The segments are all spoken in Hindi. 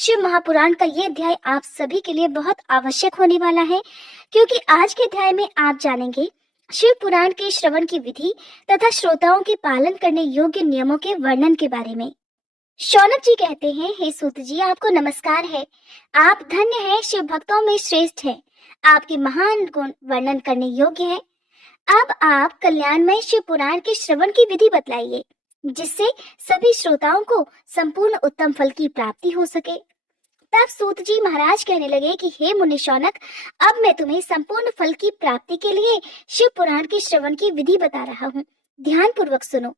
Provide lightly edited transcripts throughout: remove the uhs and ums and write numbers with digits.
शिव महापुराण का ये अध्याय आप सभी के लिए बहुत आवश्यक होने वाला है, क्योंकि आज के अध्याय में आप जानेंगे शिव पुराण के श्रवण की विधि तथा श्रोताओं के पालन करने योग्य नियमों के वर्णन के बारे में। शौनक जी कहते हैं, हे सूत जी, आपको नमस्कार है। आप धन्य हैं, शिव भक्तों में श्रेष्ठ हैं। आपके महान गुण वर्णन करने योग्य है। अब आप कल्याणमय शिव पुराण के श्रवण की विधि बतलाइए, जिससे सभी श्रोताओं को संपूर्ण उत्तम फल की प्राप्ति हो सके। तब सूत जी महाराज कहने लगे कि हे मुनि शौनक, अब मैं तुम्हें संपूर्ण फल की प्राप्ति के लिए शिव पुराण के श्रवण की विधि बता रहा हूँ। ध्यान पूर्वक सुनो।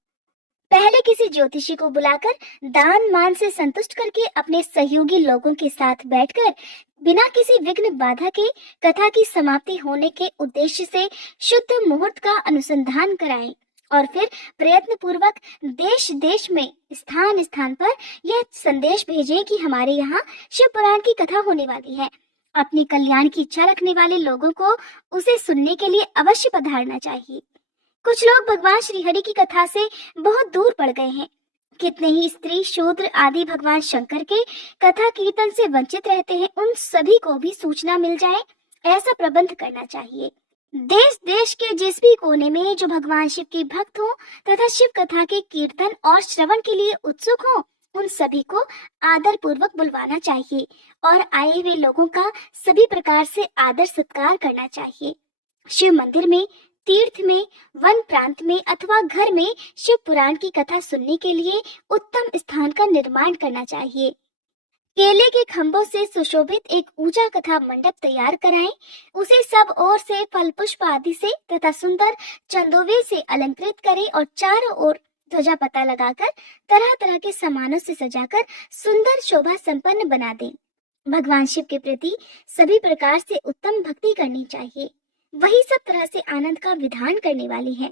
पहले किसी ज्योतिषी को बुलाकर दान मान से संतुष्ट करके अपने सहयोगी लोगों के साथ बैठकर बिना किसी विघ्न बाधा के कथा की समाप्ति होने के उद्देश्य से शुद्ध मुहूर्त का अनुसंधान कराएं और फिर प्रयत्न पूर्वक देश देश में स्थान स्थान पर यह संदेश भेजें कि हमारे यहाँ शिव पुराण की कथा होने वाली है। अपनी कल्याण की इच्छा रखने वाले लोगों को उसे सुनने के लिए अवश्य पधारना चाहिए। कुछ लोग भगवान श्रीहरि की कथा से बहुत दूर पड़ गए हैं। कितने ही स्त्री शूद्र आदि भगवान शंकर के कथा कीर्तन से वंचित रहते हैं। उन सभी को भी सूचना मिल जाए, ऐसा प्रबंध करना चाहिए। देश देश के जिस भी कोने में जो भगवान शिव के भक्त हो तथा शिव कथा के कीर्तन और श्रवण के लिए उत्सुक हो, उन सभी को आदर पूर्वक बुलवाना चाहिए और आए हुए लोगों का सभी प्रकार से आदर सत्कार करना चाहिए। शिव मंदिर में, तीर्थ में, वन प्रांत में अथवा घर में शिव पुराण की कथा सुनने के लिए उत्तम स्थान का निर्माण करना चाहिए। केले के खंभों से सुशोभित एक ऊंचा कथा मंडप तैयार कराएं। उसे सब ओर से फल पुष्प आदि से तथा सुंदर चंदोवे से अलंकृत करें और चारों ओर ध्वजा पता लगाकर तरह तरह के सामानों से सजाकर सुंदर शोभा संपन्न बना दें। भगवान शिव के प्रति सभी प्रकार से उत्तम भक्ति करनी चाहिए। वही सब तरह से आनंद का विधान करने वाली है।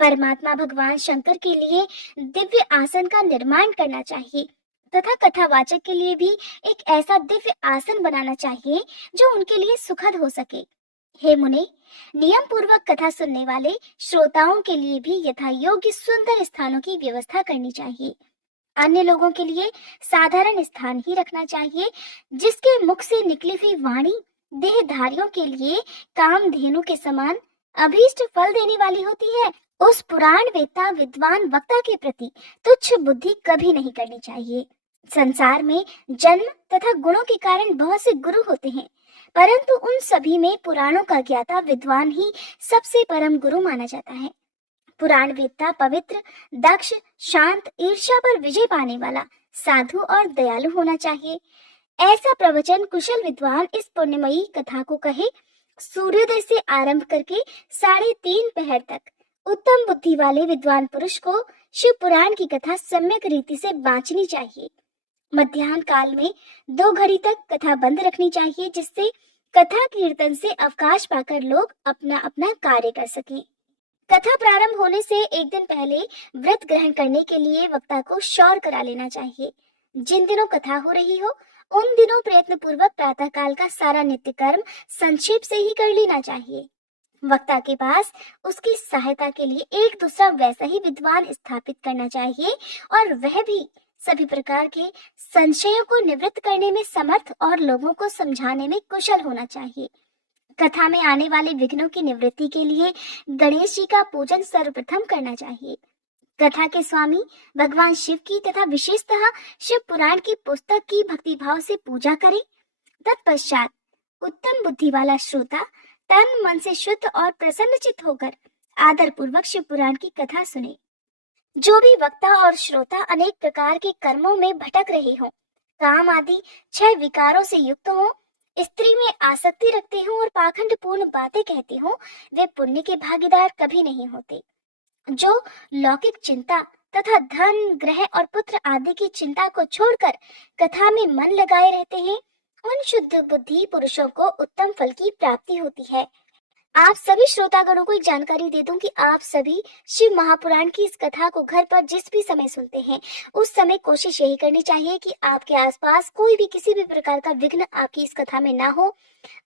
परमात्मा भगवान शंकर के लिए दिव्य आसन का निर्माण करना चाहिए तथा कथावाचक के लिए भी एक ऐसा दिव्य आसन बनाना चाहिए जो उनके लिए सुखद हो सके। हे मुने, नियम पूर्वक कथा सुनने वाले श्रोताओं के लिए भी यथा योग्य सुंदर स्थानों की व्यवस्था करनी चाहिए। अन्य लोगों के लिए साधारण स्थान ही रखना चाहिए, जिसके मुख से निकली हुई वाणी देहधारियों के लिए कामधेनु के समान अभीष्ट फल देने वाली होती है। उस पुराण वेत्ता विद्वान वक्ता के प्रति तुच्छ बुद्धि कभी नहीं करनी चाहिए। संसार में जन्म तथा गुणों के कारण बहुत से गुरु होते हैं, परंतु उन सभी में पुराणों का ज्ञाता विद्वान ही सबसे परम गुरु माना जाता है। पुराण वेत्ता पवित्र, दक्ष, शांत, ईर्ष्या पर विजय पाने वाला, साधु और दयालु होना चाहिए। ऐसा प्रवचन कुशल विद्वान इस पुण्यमयी कथा को कहे। सूर्योदय से आरंभ करके 3:30 पहर तक उत्तम बुद्धि वाले विद्वान पुरुष को शिव पुराण की कथा सम्यक रीति से बांचनी चाहिए। मध्याह्न काल में 2 घड़ी तक कथा बंद रखनी चाहिए, जिससे कथा कीर्तन से अवकाश पाकर लोग अपना अपना कार्य कर सकें। कथा प्रारंभ होने से एक दिन पहले व्रत ग्रहण करने के लिए वक्ता को शौर करा लेना चाहिए। जिन दिनों कथा हो रही हो उन दिनों प्रयत्न पूर्वक प्रातः काल का सारा नित्य कर्म संक्षेप से ही कर लेना चाहिए। वक्ता के पास उसकी सहायता के लिए एक दूसरा वैसा ही विद्वान स्थापित करना चाहिए और वह भी सभी प्रकार के संशयों को निवृत्त करने में समर्थ और लोगों को समझाने में कुशल होना चाहिए। कथा में आने वाले विघ्नों की निवृत्ति के लिए गणेश जी का पूजन सर्वप्रथम करना चाहिए। कथा के स्वामी भगवान शिव की तथा विशेषतः शिव पुराण की पुस्तक की भक्तिभाव से पूजा करें। तत्पश्चात उत्तम बुद्धि वाला श्रोता तन मन से शुद्ध और प्रसन्नचित्त होकर आदर पूर्वक शिव पुराण की कथा सुने। जो भी वक्ता और श्रोता अनेक प्रकार के कर्मों में भटक रहे हों, काम आदि 6 विकारों से युक्त हों, स्त्री में आसक्ति रखते हों और पाखंड पूर्ण बातें कहते हों, वे पुण्य के भागीदार कभी नहीं होते। जो लौकिक चिंता तथा धन, ग्रह और पुत्र आदि की चिंता को छोड़कर कथा में मन लगाए रहते हैं, उन शुद्ध बुद्धि पुरुषों को उत्तम फल की प्राप्ति होती है। आप सभी श्रोतागणों को एक जानकारी दे दूं कि आप सभी शिव महापुराण की इस कथा को घर पर जिस भी समय सुनते हैं, उस समय कोशिश यही करनी चाहिए कि आपके आसपास कोई भी किसी भी प्रकार का विघ्न आपकी इस कथा में ना हो।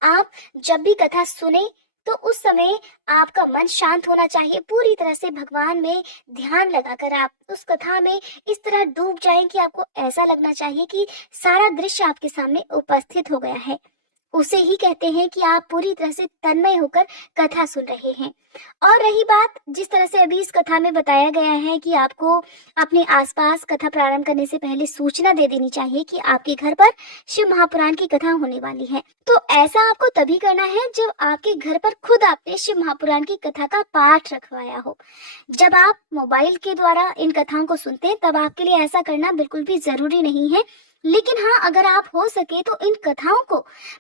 आप जब भी कथा सुने तो उस समय आपका मन शांत होना चाहिए। पूरी तरह से भगवान में ध्यान लगाकर आप उस कथा में इस तरह डूब जाएं कि आपको ऐसा लगना चाहिए कि सारा दृश्य आपके सामने उपस्थित हो गया है। उसे ही कहते हैं कि आप पूरी तरह से तन्मय होकर कथा सुन रहे हैं। और रही बात, जिस तरह से अभी इस कथा में बताया गया है कि आपको अपने आसपास कथा प्रारंभ करने से पहले सूचना दे देनी चाहिए कि आपके घर पर शिव महापुराण की कथा होने वाली है। तो ऐसा आपको तभी करना है जब आपके घर पर खुद आपने शिव महापुराण की कथा का पाठ रखवाया हो। जब आप मोबाइल के द्वारा इन कथाओं को सुनते हैं तब आपके लिए ऐसा करना बिल्कुल भी जरूरी नहीं है। लेकिन हाँ, अगर आप हो सके तो इन कथाओं को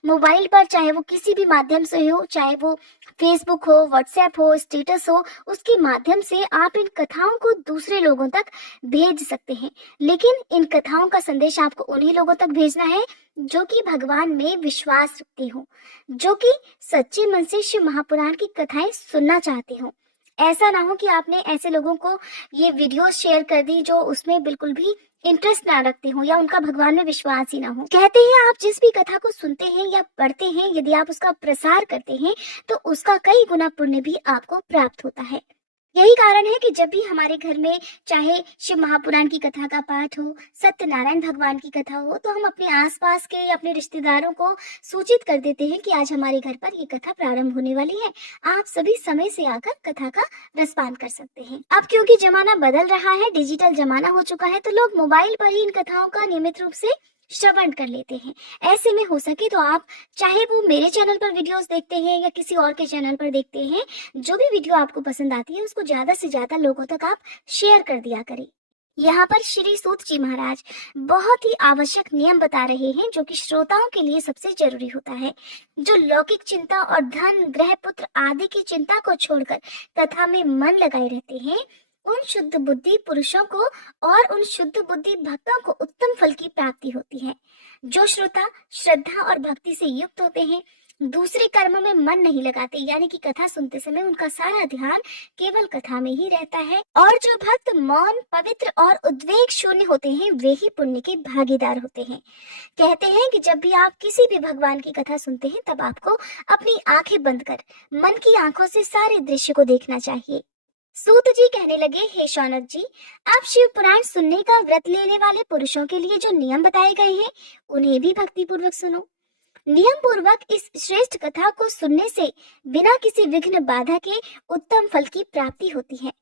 मोबाइल पर, चाहे वो किसी भी माध्यम से हो, चाहे वो फेसबुक हो, व्हाट्सएप हो, स्टेटस हो, उसके माध्यम से आप इन कथाओं को दूसरे लोगों तक भेज सकते हैं। लेकिन इन कथाओं का संदेश आपको उन्हीं लोगों तक भेजना है जो कि भगवान में विश्वास रखते हो, जो कि सच्चे मन से शिव महापुराण की कथाएं सुनना चाहते हो। ऐसा ना हो कि आपने ऐसे लोगों को ये वीडियो शेयर कर दी जो उसमें बिल्कुल भी इंटरेस्ट ना रखते हो या उनका भगवान में विश्वास ही ना हो। कहते हैं आप जिस भी कथा को सुनते हैं या पढ़ते हैं, यदि आप उसका प्रसार करते हैं तो उसका कई गुना पुण्य भी आपको प्राप्त होता है। यही कारण है कि जब भी हमारे घर में चाहे शिव महापुराण की कथा का पाठ हो, सत्यनारायण भगवान की कथा हो, तो हम अपने आसपास के अपने रिश्तेदारों को सूचित कर देते हैं कि आज हमारे घर पर ये कथा प्रारंभ होने वाली है, आप सभी समय से आकर कथा का रसपान कर सकते हैं। अब क्योंकि जमाना बदल रहा है, डिजिटल जमाना हो चुका है, तो लोग मोबाइल पर ही इन कथाओं का नियमित रूप से श्रवण कर लेते हैं। ऐसे में हो सके तो आप, चाहे वो मेरे चैनल पर वीडियोस देखते हैं या किसी और के चैनल पर देखते हैं, जो भी वीडियो आपको पसंद आती है उसको ज्यादा से ज्यादा लोगों तक आप शेयर कर दिया करें। यहाँ पर श्री सूत जी महाराज बहुत ही आवश्यक नियम बता रहे हैं जो कि श्रोताओं के लिए सबसे जरूरी होता है। जो लौकिक चिंता और धन, ग्रह, पुत्र आदि की चिंता को छोड़कर कथा में मन लगाए रहते हैं, उन शुद्ध बुद्धि पुरुषों को और उन शुद्ध बुद्धि भक्तों को उत्तम फल की प्राप्ति होती है। जो श्रोता श्रद्धा और भक्ति से युक्त होते हैं, दूसरे कर्म में मन नहीं लगाते, यानी कि कथा सुनते समय उनका सारा ध्यान केवल कथा में ही रहता है, और जो भक्त मौन, पवित्र और उद्वेग शून्य होते हैं, वे ही पुण्य के भागीदार होते हैं। कहते हैं कि जब भी आप किसी भी भगवान की कथा सुनते हैं तब आपको अपनी आंखें बंद कर मन की आंखों से सारे दृश्य को देखना चाहिए। सूत जी कहने लगे, हे शौनक जी, आप शिव पुराण सुनने का व्रत लेने वाले पुरुषों के लिए जो नियम बताए गए हैं उन्हें भी भक्ति पूर्वक सुनो। नियम पूर्वक इस श्रेष्ठ कथा को सुनने से बिना किसी विघ्न बाधा के उत्तम फल की प्राप्ति होती है।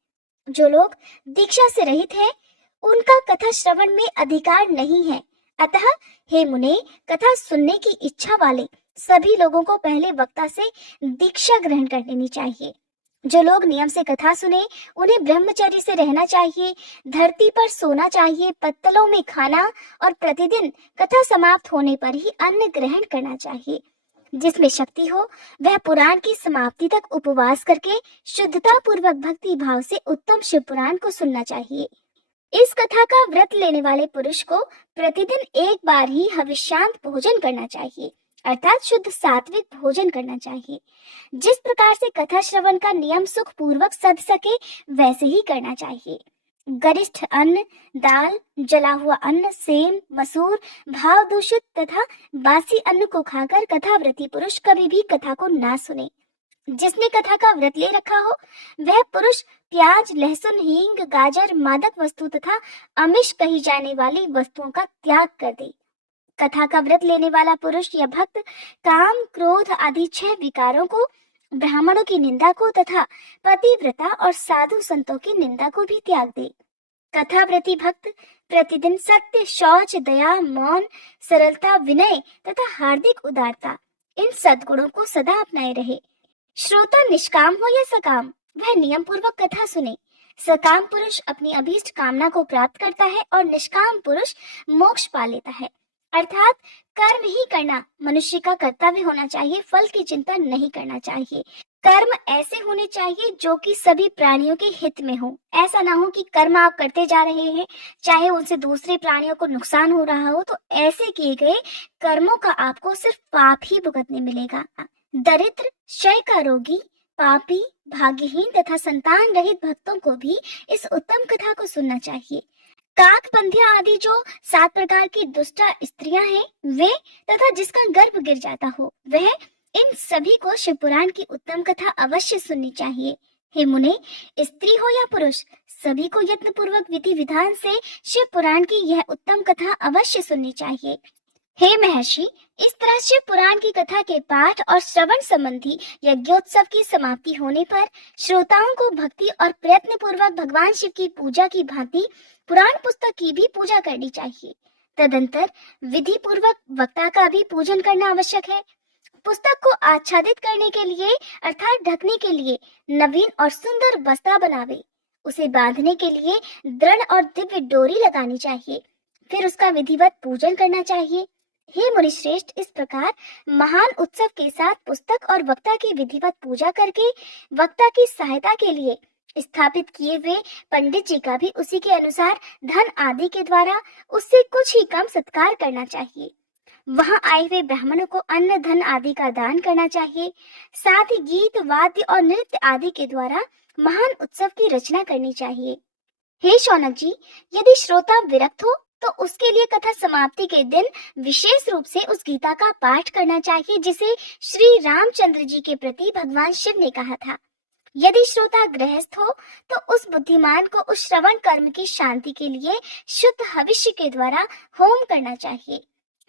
जो लोग दीक्षा से रहित हैं, उनका कथा श्रवण में अधिकार नहीं है। अतः हे मुने, कथा सुनने की इच्छा वाले सभी लोगों को पहले वक्ता से दीक्षा ग्रहण कर लेनी चाहिए। जो लोग नियम से कथा सुने उन्हें ब्रह्मचर्य से रहना चाहिए, धरती पर सोना चाहिए, पत्तलों में खाना और प्रतिदिन कथा समाप्त होने पर ही अन्न ग्रहण करना चाहिए। जिसमें शक्ति हो वह पुराण की समाप्ति तक उपवास करके शुद्धता पूर्वक भक्ति भाव से उत्तम शिव पुराण को सुनना चाहिए। इस कथा का व्रत लेने वाले पुरुष को प्रतिदिन एक बार ही हविष्यांत भोजन करना चाहिए, अर्थात शुद्ध सात्विक भोजन करना चाहिए। जिस प्रकार से कथा श्रवण का नियम सुख पूर्वक सध सके वैसे ही करना चाहिए। गरिष्ठ अन्न, दाल, जला हुआ अन्न, सेम, मसूर, भाव दूषित तथा बासी अन्न को खाकर कथाव्रती पुरुष कभी भी कथा को ना सुने। जिसने कथा का व्रत ले रखा हो वह पुरुष प्याज, लहसुन, हींग, गाजर, मादक वस्तु तथा अमिष कही जाने वाली वस्तुओं का त्याग कर दे। कथा का व्रत लेने वाला पुरुष या भक्त काम, क्रोध आदि 6 विकारों को, ब्राह्मणों की निंदा को तथा पतिव्रता और साधु संतों की निंदा को भी त्याग दे। कथाव्रती भक्त प्रतिदिन सत्य, शौच, दया, मौन, सरलता, विनय तथा हार्दिक उदारता, इन सद्गुणों को सदा अपनाए रहे। श्रोता निष्काम हो या सकाम, वह नियम पूर्वक कथा सुने। सकाम पुरुष अपनी अभीष्ट कामना को प्राप्त करता है और निष्काम पुरुष मोक्ष पा लेता है। अर्थात कर्म ही करना मनुष्य का कर्तव्य होना चाहिए, फल की चिंता नहीं करना चाहिए। कर्म ऐसे होने चाहिए जो कि सभी प्राणियों के हित में हो। ऐसा ना हो कि कर्म आप करते जा रहे हैं, चाहे उनसे दूसरे प्राणियों को नुकसान हो रहा हो, तो ऐसे किए गए कर्मों का आपको सिर्फ पाप ही भुगतने मिलेगा। दरिद्र, क्षय का रोगी, पापी, भाग्यहीन तथा संतान रहित भक्तों को भी इस उत्तम कथा को सुनना चाहिए। काक, पंध्या आदि जो 7 प्रकार की दुष्टा स्त्रियां हैं वे, तथा जिसका गर्भ गिर जाता हो वह, इन सभी को शिव पुराण की उत्तम कथा अवश्य सुननी चाहिए। हे मुने, स्त्री हो या पुरुष, सभी को यत्न पूर्वक विधि विधान से शिव पुराण की यह उत्तम कथा अवश्य सुननी चाहिए। हे महर्षि, इस तरह शिव पुराण की कथा के पाठ और श्रवण संबंधी यज्ञोत्सव की समाप्ति होने पर श्रोताओं को भक्ति और प्रयत्न पूर्वक भगवान शिव की पूजा की भांति पुराण पुस्तक की भी पूजा करनी चाहिए। तदंतर विधि पूर्वक वक्ता का भी पूजन करना आवश्यक है। पुस्तक को आच्छादित करने के लिए अर्थात ढकने के लिए नवीन और सुंदर बस्ता बनावे। उसे बांधने के लिए दृढ़ और दिव्य डोरी लगानी चाहिए। फिर उसका विधिवत पूजन करना चाहिए। हे मुनिश्रेष्ठ, इस प्रकार महान उत्सव के साथ पुस्तक और वक्ता की विधिवत पूजा करके वक्ता की सहायता के लिए स्थापित किए हुए पंडित जी का भी उसी के अनुसार धन आदि के द्वारा उससे कुछ ही कम सत्कार करना चाहिए। वहां आए हुए ब्राह्मणों को अन्न धन आदि का दान करना चाहिए। साथ ही गीत वाद्य और नृत्य आदि के द्वारा महान उत्सव की रचना करनी चाहिए। हे शौनक जी, यदि श्रोता विरक्त हो तो उसके लिए कथा समाप्ति के दिन विशेष रूप से उस गीता का पाठ करना चाहिए जिसे श्री रामचंद्र जी के प्रति भगवान शिव ने कहा था। यदि श्रोता गृहस्थ हो तो उस बुद्धिमान को उस श्रवण कर्म की शांति के लिए शुद्ध हविष्य के द्वारा होम करना चाहिए।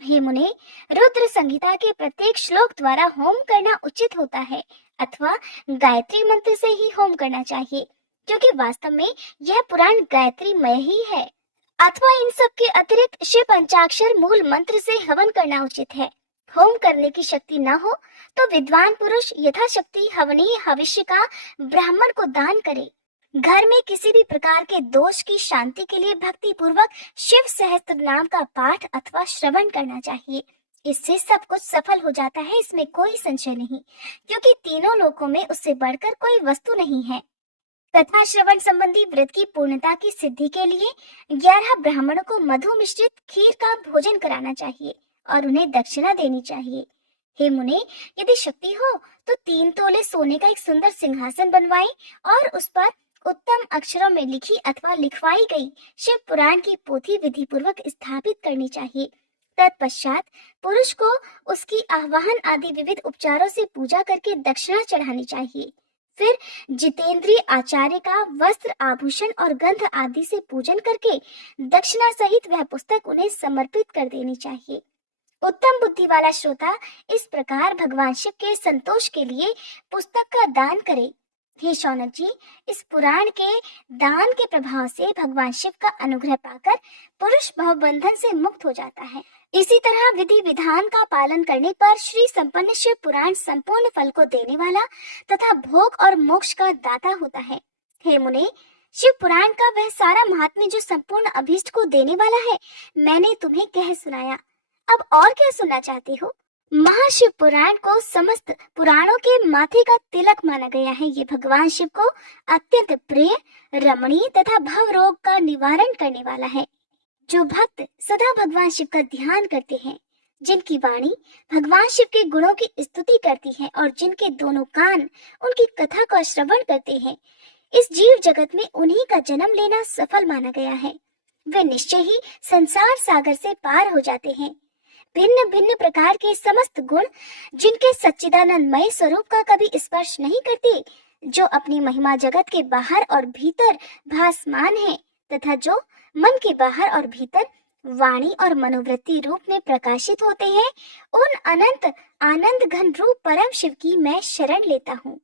हे मुने, रुद्र संहिता के प्रत्येक श्लोक द्वारा होम करना उचित होता है अथवा गायत्री मंत्र से ही होम करना चाहिए, क्योंकि वास्तव में यह पुराण गायत्री मय ही है। अथवा इन सब के अतिरिक्त शिव पंचाक्षर मूल मंत्र से हवन करना उचित है। होम करने की शक्ति न हो तो विद्वान पुरुष यथाशक्ति हवनीय हविष्य का ब्राह्मण को दान करे। घर में किसी भी प्रकार के दोष की शांति के लिए भक्ति पूर्वक शिव सहस्त्र नाम का पाठ अथवा श्रवण करना चाहिए। इससे सब कुछ सफल हो जाता है, इसमें कोई संशय नहीं, क्योंकि तीनों लोकों में उससे बढ़कर कोई वस्तु नहीं है। कथा श्रवण संबंधी व्रत की पूर्णता की सिद्धि के लिए 11 ब्राह्मणों को मधु मिश्रित खीर का भोजन कराना चाहिए और उन्हें दक्षिणा देनी चाहिए। हे मुने, यदि शक्ति हो तो 3 तोले सोने का एक सुंदर सिंहासन बनवाएं और उस पर उत्तम अक्षरों में लिखी अथवा लिखवाई गई शिव पुराण की पोथी विधि पूर्वक स्थापित करनी चाहिए। तत्पश्चात पुरुष को उसकी आवाहन आदि विविध उपचारों से पूजा करके दक्षिणा चढ़ानी चाहिए। फिर जितेंद्रीय आचार्य का वस्त्र आभूषण और गंध आदि से पूजन करके दक्षिणा सहित वह पुस्तक उन्हें समर्पित कर देनी चाहिए। उत्तम बुद्धि वाला श्रोता इस प्रकार भगवान शिव के संतोष के लिए पुस्तक का दान करे। हे शौनक जी, इस पुराण के दान के प्रभाव से भगवान शिव का अनुग्रह पाकर पुरुष भवबंधन से मुक्त हो जाता है। इसी तरह विधि विधान का पालन करने पर श्री संपन्न शिव पुराण संपूर्ण फल को देने वाला तथा भोग और मोक्ष का दाता होता है। हे मुने, शिव पुराण का वह सारा महात्म्य जो संपूर्ण अभीष्ट को देने वाला है, मैंने तुम्हें कह सुनाया। अब और क्या सुनना चाहती हो? महाशिव पुराण को समस्त पुराणों के माथे का तिलक माना गया है। ये भगवान शिव को अत्यंत प्रिय, रमणीय तथा भव रोग का निवारण करने वाला है। जो भक्त सदा भगवान शिव का ध्यान करते हैं, जिनकी वाणी भगवान शिव के गुणों की स्तुति करती है और जिनके दोनों कान उनकी कथा का श्रवण करते हैं, इस जीव जगत में उन्हीं का जन्म लेना सफल माना गया है। वे निश्चय ही संसार सागर से पार हो जाते हैं। भिन्न भिन्न प्रकार के समस्त गुण जिनके सच्चिदानंदमय स्वरूप का कभी स्पर्श नहीं करते, जो अपनी महिमा जगत के बाहर और भीतर भासमान है तथा जो मन के बाहर और भीतर वाणी और मनोवृत्ति रूप में प्रकाशित होते हैं, उन अनंत आनंद घन रूप परम शिव की मैं शरण लेता हूँ,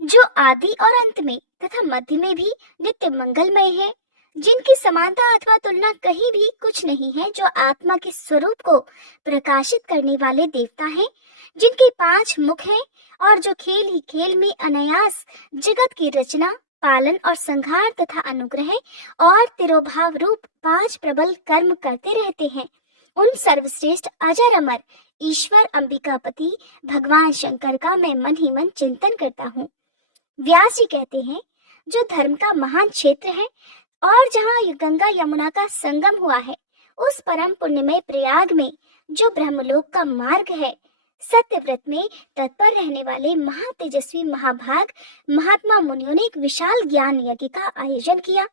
जो आदि और अंत में तथा मध्य में भी नित्य मंगलमय है, जिनकी समानता अथवा तुलना कहीं भी कुछ नहीं है, जो आत्मा के स्वरूप को प्रकाशित करने वाले देवता हैं, जिनके 5 मुख हैं और जो खेल ही खेल में अनायास जगत की रचना, पालन और संहार तथा अनुग्रह और तिरोभाव रूप 5 प्रबल कर्म करते रहते हैं। उन सर्वश्रेष्ठ अजर अमर ईश्वर अंबिकापति भगवान शंकर का मैं मन ही मन चिंतन करता हूँ। व्यास जी कहते हैं, जो धर्म का महान क्षेत्र है और जहाँ गंगा यमुना का संगम हुआ है, उस परम पुण्यमय प्रयाग में जो ब्रह्मलोक का मार्ग है, सत्यव्रत में तत्पर रहने वाले महातेजस्वी महाभाग महात्मा मुनियों ने एक विशाल ज्ञान यज्ञ का आयोजन किया।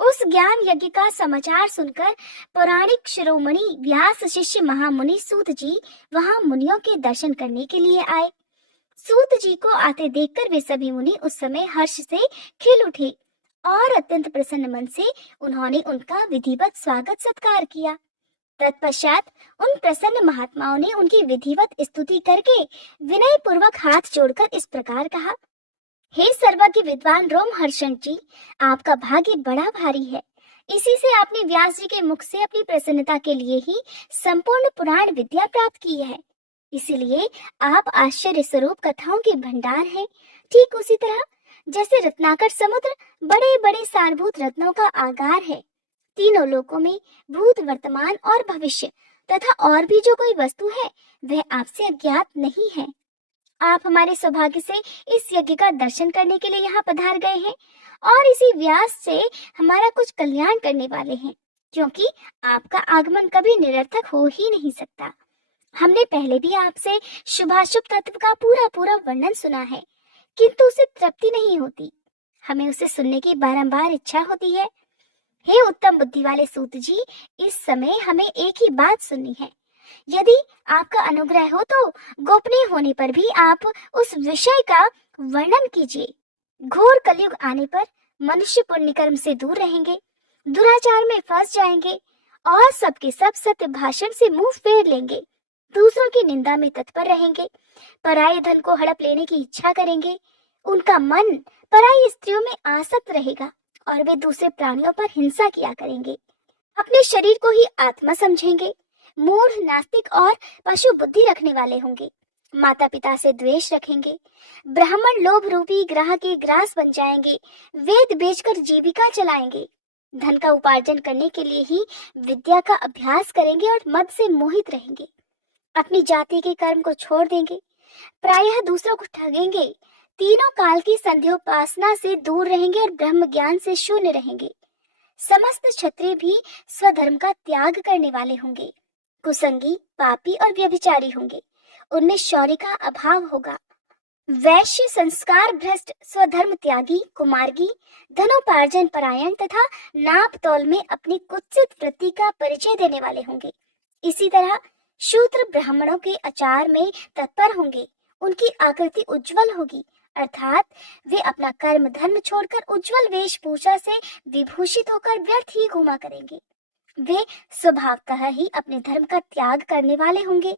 उस ज्ञान यज्ञ का समाचार सुनकर पौराणिक शिरोमणि व्यास शिष्य महामुनि सूत जी वहां मुनियों के दर्शन करने के लिए आए। सूत जी को आते देखकर वे सभी मुनि उस समय हर्ष से खिल उठे और अत्यंत प्रसन्न मन से उन्होंने उनका विधिवत स्वागत सत्कार किया। तत्पश्चात उन प्रसन्न महात्माओं ने उनकी विधिवत स्तुति करके विनय पूर्वक हाथ जोड़कर इस प्रकार कहा, हे सर्वज्ञ विद्वान रोमहर्षण जी, आपका भाग्य बड़ा भारी है। इसी से आपने व्यास जी के मुख से अपनी प्रसन्नता के लिए ही संपूर्ण पुराण विद्या प्राप्त की है। इसीलिए आप आश्चर्य स्वरूप कथाओं के भंडार हैं। ठीक उसी तरह जैसे रत्नाकर समुद्र बड़े बड़े सारभूत रत्नों का आगार है, तीनों लोकों में भूत वर्तमान और भविष्य तथा और भी जो कोई वस्तु है वह आपसे अज्ञात नहीं है। आप हमारे सौभाग्य से इस यज्ञ का दर्शन करने के लिए यहाँ पधार गए हैं और इसी व्यास से हमारा कुछ कल्याण करने वाले हैं, क्योंकि आपका आगमन कभी निरर्थक हो ही नहीं सकता। हमने पहले भी आपसे शुभाशुभ तत्व का पूरा पूरा वर्णन सुना है, किंतु उसे तृप्ति नहीं होती। हमें उसे सुनने की बारंबार इच्छा होती है। हे उत्तम बुद्धि वाले सूत जी, इस समय हमें एक ही बात सुननी है। यदि आपका अनुग्रह हो तो गोपनीय होने पर भी आप उस विषय का वर्णन कीजिए। घोर कलयुग आने पर मनुष्य पुण्य कर्म से दूर रहेंगे, दुराचार में फंस जाएंगे और सबके सब सत्य भाषण से मुंह फेर लेंगे, दूसरों की निंदा में तत्पर रहेंगे, पराये धन को हड़प लेने की इच्छा करेंगे, उनका मन पराई स्त्रियों में आसक्त रहेगा और वे दूसरे प्राणियों पर हिंसा किया करेंगे, अपने शरीर को ही आत्मा समझेंगे, मूढ़ नास्तिक और पशु बुद्धि रखने वाले होंगे, माता पिता से द्वेष रखेंगे, ब्राह्मण लोभ रूपी ग्रह के ग्रास बन जाएंगे, वेद बेचकर जीविका चलाएंगे, धन का उपार्जन करने के लिए ही विद्या का अभ्यास करेंगे और मद से मोहित रहेंगे, अपनी जाति के कर्म को छोड़ देंगे, प्रायः दूसरों को ठगेंगे, तीनों काल की संध्योपासना से दूर रहेंगे और ब्रह्म ज्ञान से शून्य रहेंगे। समस्त क्षत्रिय भी स्वधर्म का त्याग करने वाले होंगे, कुसंगी, पापी और व्यभिचारी होंगे, उनमें शौर्य का अभाव होगा। वैश्य, संस्कार भ्रष्ट, स्वधर्म त्यागी, कुमार्गी, धनोपार्जन परायण तथा नाप तौल में अपनी कुत्सित वृत्ति का परिचय देने वाले होंगे। इसी तरह शूद्र ब्राह्मणों के आचार में तत्पर होंगे, उनकी आकृति उज्जवल होगी, अर्थात वे अपना कर्म धर्म छोड़कर उज्जवल वेशभूषा से विभूषित होकर व्यर्थ ही घूमा करेंगे। वे स्वभावतः ही अपने धर्म का त्याग करने वाले होंगे,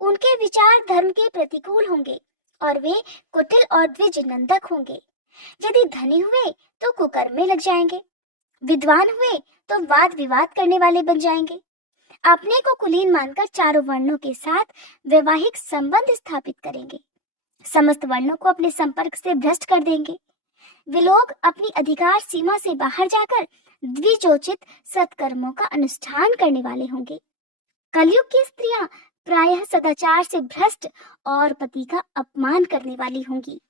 उनके विचार धर्म के प्रतिकूल होंगे और वे कुटिल और द्विज नंदक होंगे। यदि धनी हुए तो कुकर्म में लग जाएंगे, विद्वान हुए तो वाद विवाद करने वाले बन जाएंगे, अपने को कुलीन मानकर चारों वर्णों के साथ वैवाहिक संबंध स्थापित करेंगे, समस्त वर्णों को अपने संपर्क से भ्रष्ट कर देंगे। वे लोग अपनी अधिकार सीमा से बाहर जाकर द्विजोचित सत्कर्मों का अनुष्ठान करने वाले होंगे। कलयुग की स्त्रियां प्रायः सदाचार से भ्रष्ट और पति का अपमान करने वाली होंगी,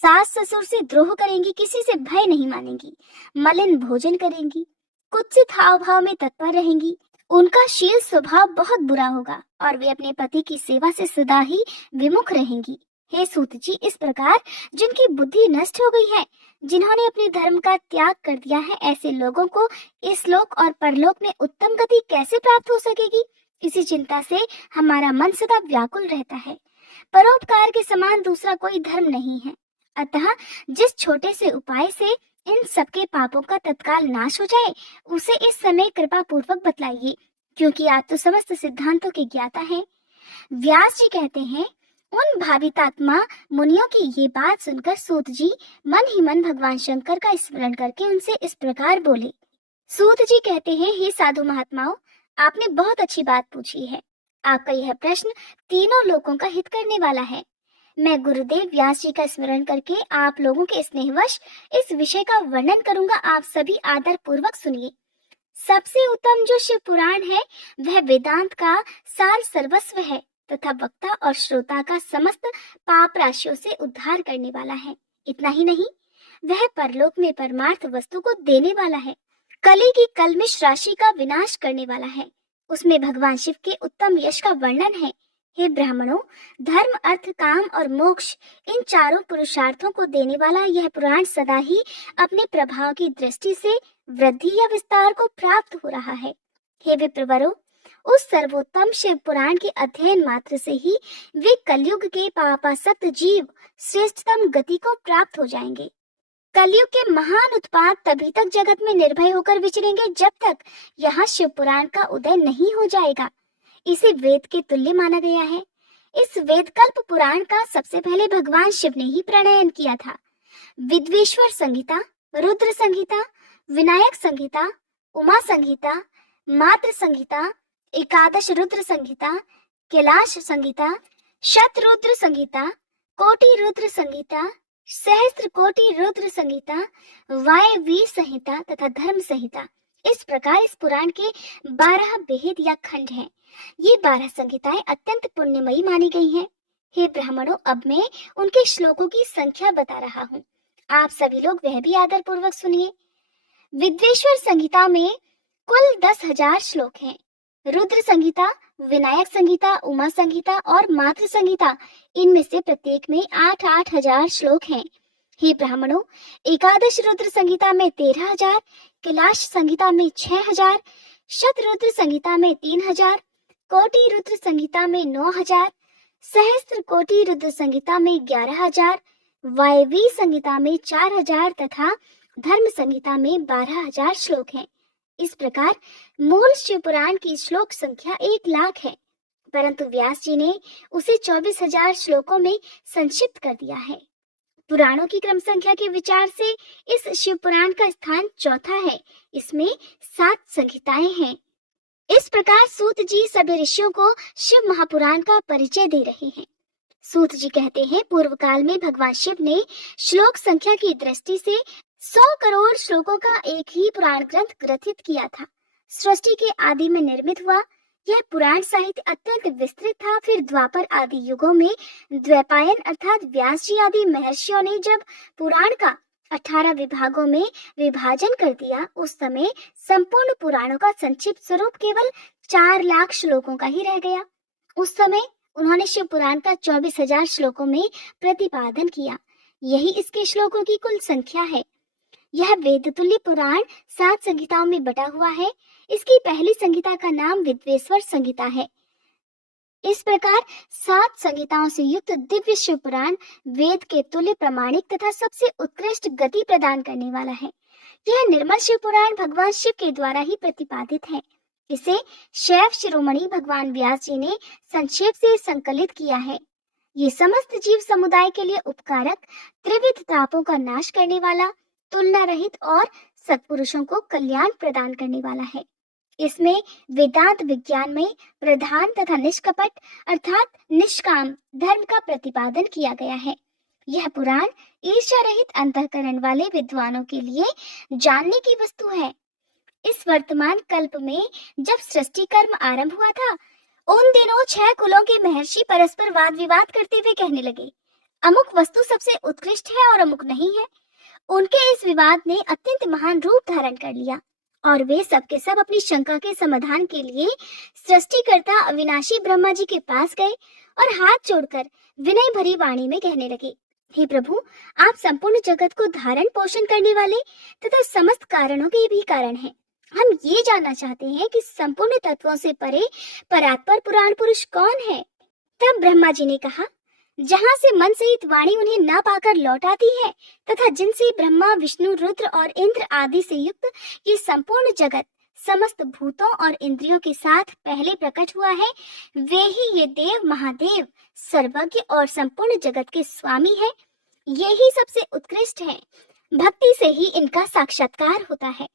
सास ससुर से द्रोह करेंगी, किसी से भय नहीं मानेंगी, मलिन भोजन करेंगी, कुत्सित हाव भाव में तत्पर रहेंगी, उनका शील स्वभाव बहुत बुरा होगा और वे अपने पति की सेवा से सदा ही विमुख रहेंगी। हे सूत जी, इस प्रकार जिनकी बुद्धि नष्ट हो गई है, जिन्होंने अपने धर्म का त्याग कर दिया है, ऐसे लोगों को इस लोक और परलोक में उत्तम गति कैसे प्राप्त हो सकेगी, इसी चिंता से हमारा मन सदा व्याकुल रहता है। परोपकार के समान दूसरा कोई धर्म नहीं है, अतः जिस छोटे से उपाय से इन सबके पापों का तत्काल नाश हो जाए, उसे इस समय कृपा पूर्वक बतलाइए, क्योंकि आप तो समस्त सिद्धांतों के ज्ञाता हैं। व्यास जी कहते हैं, उन भावितात्मा मुनियों की ये बात सुनकर सूत जी मन ही मन भगवान शंकर का स्मरण करके उनसे इस प्रकार बोले। सूत जी कहते हैं, हे साधु महात्माओं, आपने बहुत अच्छी बात पूछी है। आपका यह प्रश्न तीनों लोगों का हित करने वाला है। मैं गुरुदेव व्यास जी का स्मरण करके आप लोगों के स्नेहवश इस विषय का वर्णन करूंगा। आप सभी आदर पूर्वक सुनिए। सबसे उत्तम जो शिव पुराण है वह वेदांत का सार सर्वस्व है तथा वक्ता और श्रोता का समस्त पाप राशियों से उद्धार करने वाला है। इतना ही नहीं, वह परलोक में परमार्थ वस्तु को देने वाला है, कली की कलमिश राशि का विनाश करने वाला है। उसमें भगवान शिव के उत्तम यश का वर्णन है। हे ब्राह्मणों, धर्म, अर्थ, काम और मोक्ष, इन चारों पुरुषार्थों को देने वाला यह पुराण सदा ही अपने प्रभाव की दृष्टि से वृद्धि या विस्तार को प्राप्त हो रहा है। हे विप्रवरों, उस सर्वोत्तम शिव पुराण के अध्ययन मात्र से ही वे कलयुग के पापासक्त जीव श्रेष्ठतम गति को प्राप्त हो जाएंगे। कलयुग के महान उत्पात तभी तक जगत में निर्भय होकर विचरेंगे जब तक यहाँ शिव पुराण का उदय नहीं हो जाएगा। इसे वेद के तुल्य माना गया है। इस वेदकल्प पुराण का सबसे पहले भगवान शिव ने ही प्रणयन किया था। विद्वेश्वर संहिता, रुद्र संहिता, विनायक संहिता, उमा संहिता, मात्र संहिता, एकादश रुद्र संहिता, कैलाश संहिता, शतरुद्र संहिता, कोटि रुद्र संहिता, सहस्त्र कोटि रुद्र संहिता, वायवी संहिता तथा धर्म संहिता, इस प्रकार इस पुराण के 12 भेद या खंड हैं। ये 12 संहिताएं अत्यंत पुण्यमयी मानी गई हैं। हे ब्राह्मणों, अब मैं उनके श्लोकों की संख्या बता रहा हूँ। आप सभी लोग वह भी आदर पूर्वक सुनिए। विद्वेश्वर संहिता में कुल 10,000 श्लोक हैं। रुद्र संहिता, विनायक संहिता, उमा संहिता और मातृ संहिता, इनमें से प्रत्येक में 8-8 हजार श्लोक हैं। हे ब्राह्मणों, एकादश रुद्र संहिता में 13,000, कैलाश संहिता में 6,000, शतरुद्र संहिता में 3,000, कोटि रुद्र संहिता में 9,000, सहस्त्र कोटि रुद्र संहिता में 11,000, वायवी संहिता में 4,000 तथा धर्म संहिता में 12,000 श्लोक हैं। इस प्रकार मूल शिव पुराण की श्लोक संख्या 1,00,000 है, परंतु व्यास जी ने उसे 24,000 श्लोकों में संक्षिप्त कर दिया है। पुराणों की क्रम संख्या के विचार से इस शिव पुराण का स्थान चौथा है। इसमें 7 संहिताएं हैं। इस प्रकार सूत जी सभी ऋषियों को शिव महापुराण का परिचय दे रहे हैं। सूत जी कहते हैं, पूर्व काल में भगवान शिव ने श्लोक संख्या की दृष्टि से 100 करोड़ श्लोकों का एक ही पुराण ग्रंथ ग्रथित किया था। सृष्टि के आदि में निर्मित हुआ यह पुराण साहित्य अत्यंत विस्तृत था। फिर द्वापर आदि युगों में द्वैपायन अर्थात व्यास जी आदि महर्षियों ने जब पुराण का 18 विभागों में विभाजन कर दिया, उस समय संपूर्ण पुराणों का संक्षिप्त स्वरूप केवल 4,00,000 श्लोकों का ही रह गया। उस समय उन्होंने शिव पुराण का 24,000 श्लोकों में प्रतिपादन किया। यही इसके श्लोकों की कुल संख्या है। यह वेदतुल्य पुराण 7 संहिताओं में बटा हुआ है। इसकी पहली संहिता का नाम विद्वेश्वर संहिता है। इस प्रकार 7 संहिताओं से युक्त दिव्य शिव पुराण वेद के तुल्य प्रमाणिक तथा सबसे उत्कृष्ट गति प्रदान करने वाला है। यह निर्मल शिव पुराण भगवान शिव के द्वारा ही प्रतिपादित है। इसे शैव शिरोमणि भगवान व्यास जी ने संक्षेप से संकलित किया है। ये समस्त जीव समुदाय के लिए उपकारक, त्रिविध तापों का नाश करने वाला, तुलना रहित और सत्पुरुषों को कल्याण प्रदान करने वाला है। इसमें वेदांत विज्ञान में प्रधान तथा निष्कपट अर्थात निष्काम धर्म का प्रतिपादन किया गया है। यह पुराण ईर्ष्या रहित अंतःकरण वाले विद्वानों के लिए जानने की वस्तु है। इस वर्तमान कल्प में जब सृष्टि कर्म आरंभ हुआ था, उन दिनों 6 कुलों के महर्षि परस्पर वाद विवाद करते हुए कहने लगे, अमुक वस्तु सबसे उत्कृष्ट है और अमुक नहीं है। उनके इस विवाद ने अत्यंत महान रूप धारण कर लिया और वे सब के सब अपनी शंका के समाधान के लिए सृष्टिकर्ता अविनाशी ब्रह्मा जी के पास गए और हाथ जोड़कर विनय भरी वाणी में कहने लगे, हे प्रभु, आप संपूर्ण जगत को धारण पोषण करने वाले तथा समस्त कारणों के भी कारण हैं। हम ये जानना चाहते हैं कि संपूर्ण तत्वों से परे परात्पर पुराण पुरुष कौन है। तब ब्रह्मा जी ने कहा, जहाँ से मन सहित वाणी उन्हें न पाकर लौट आती है तथा जिनसे ब्रह्मा, विष्णु, रुद्र और इंद्र आदि से युक्त ये संपूर्ण जगत समस्त भूतों और इंद्रियों के साथ पहले प्रकट हुआ है, वे ही ये देव महादेव सर्वज्ञ और संपूर्ण जगत के स्वामी है। ये ही सबसे उत्कृष्ट है। भक्ति से ही इनका साक्षात्कार होता है।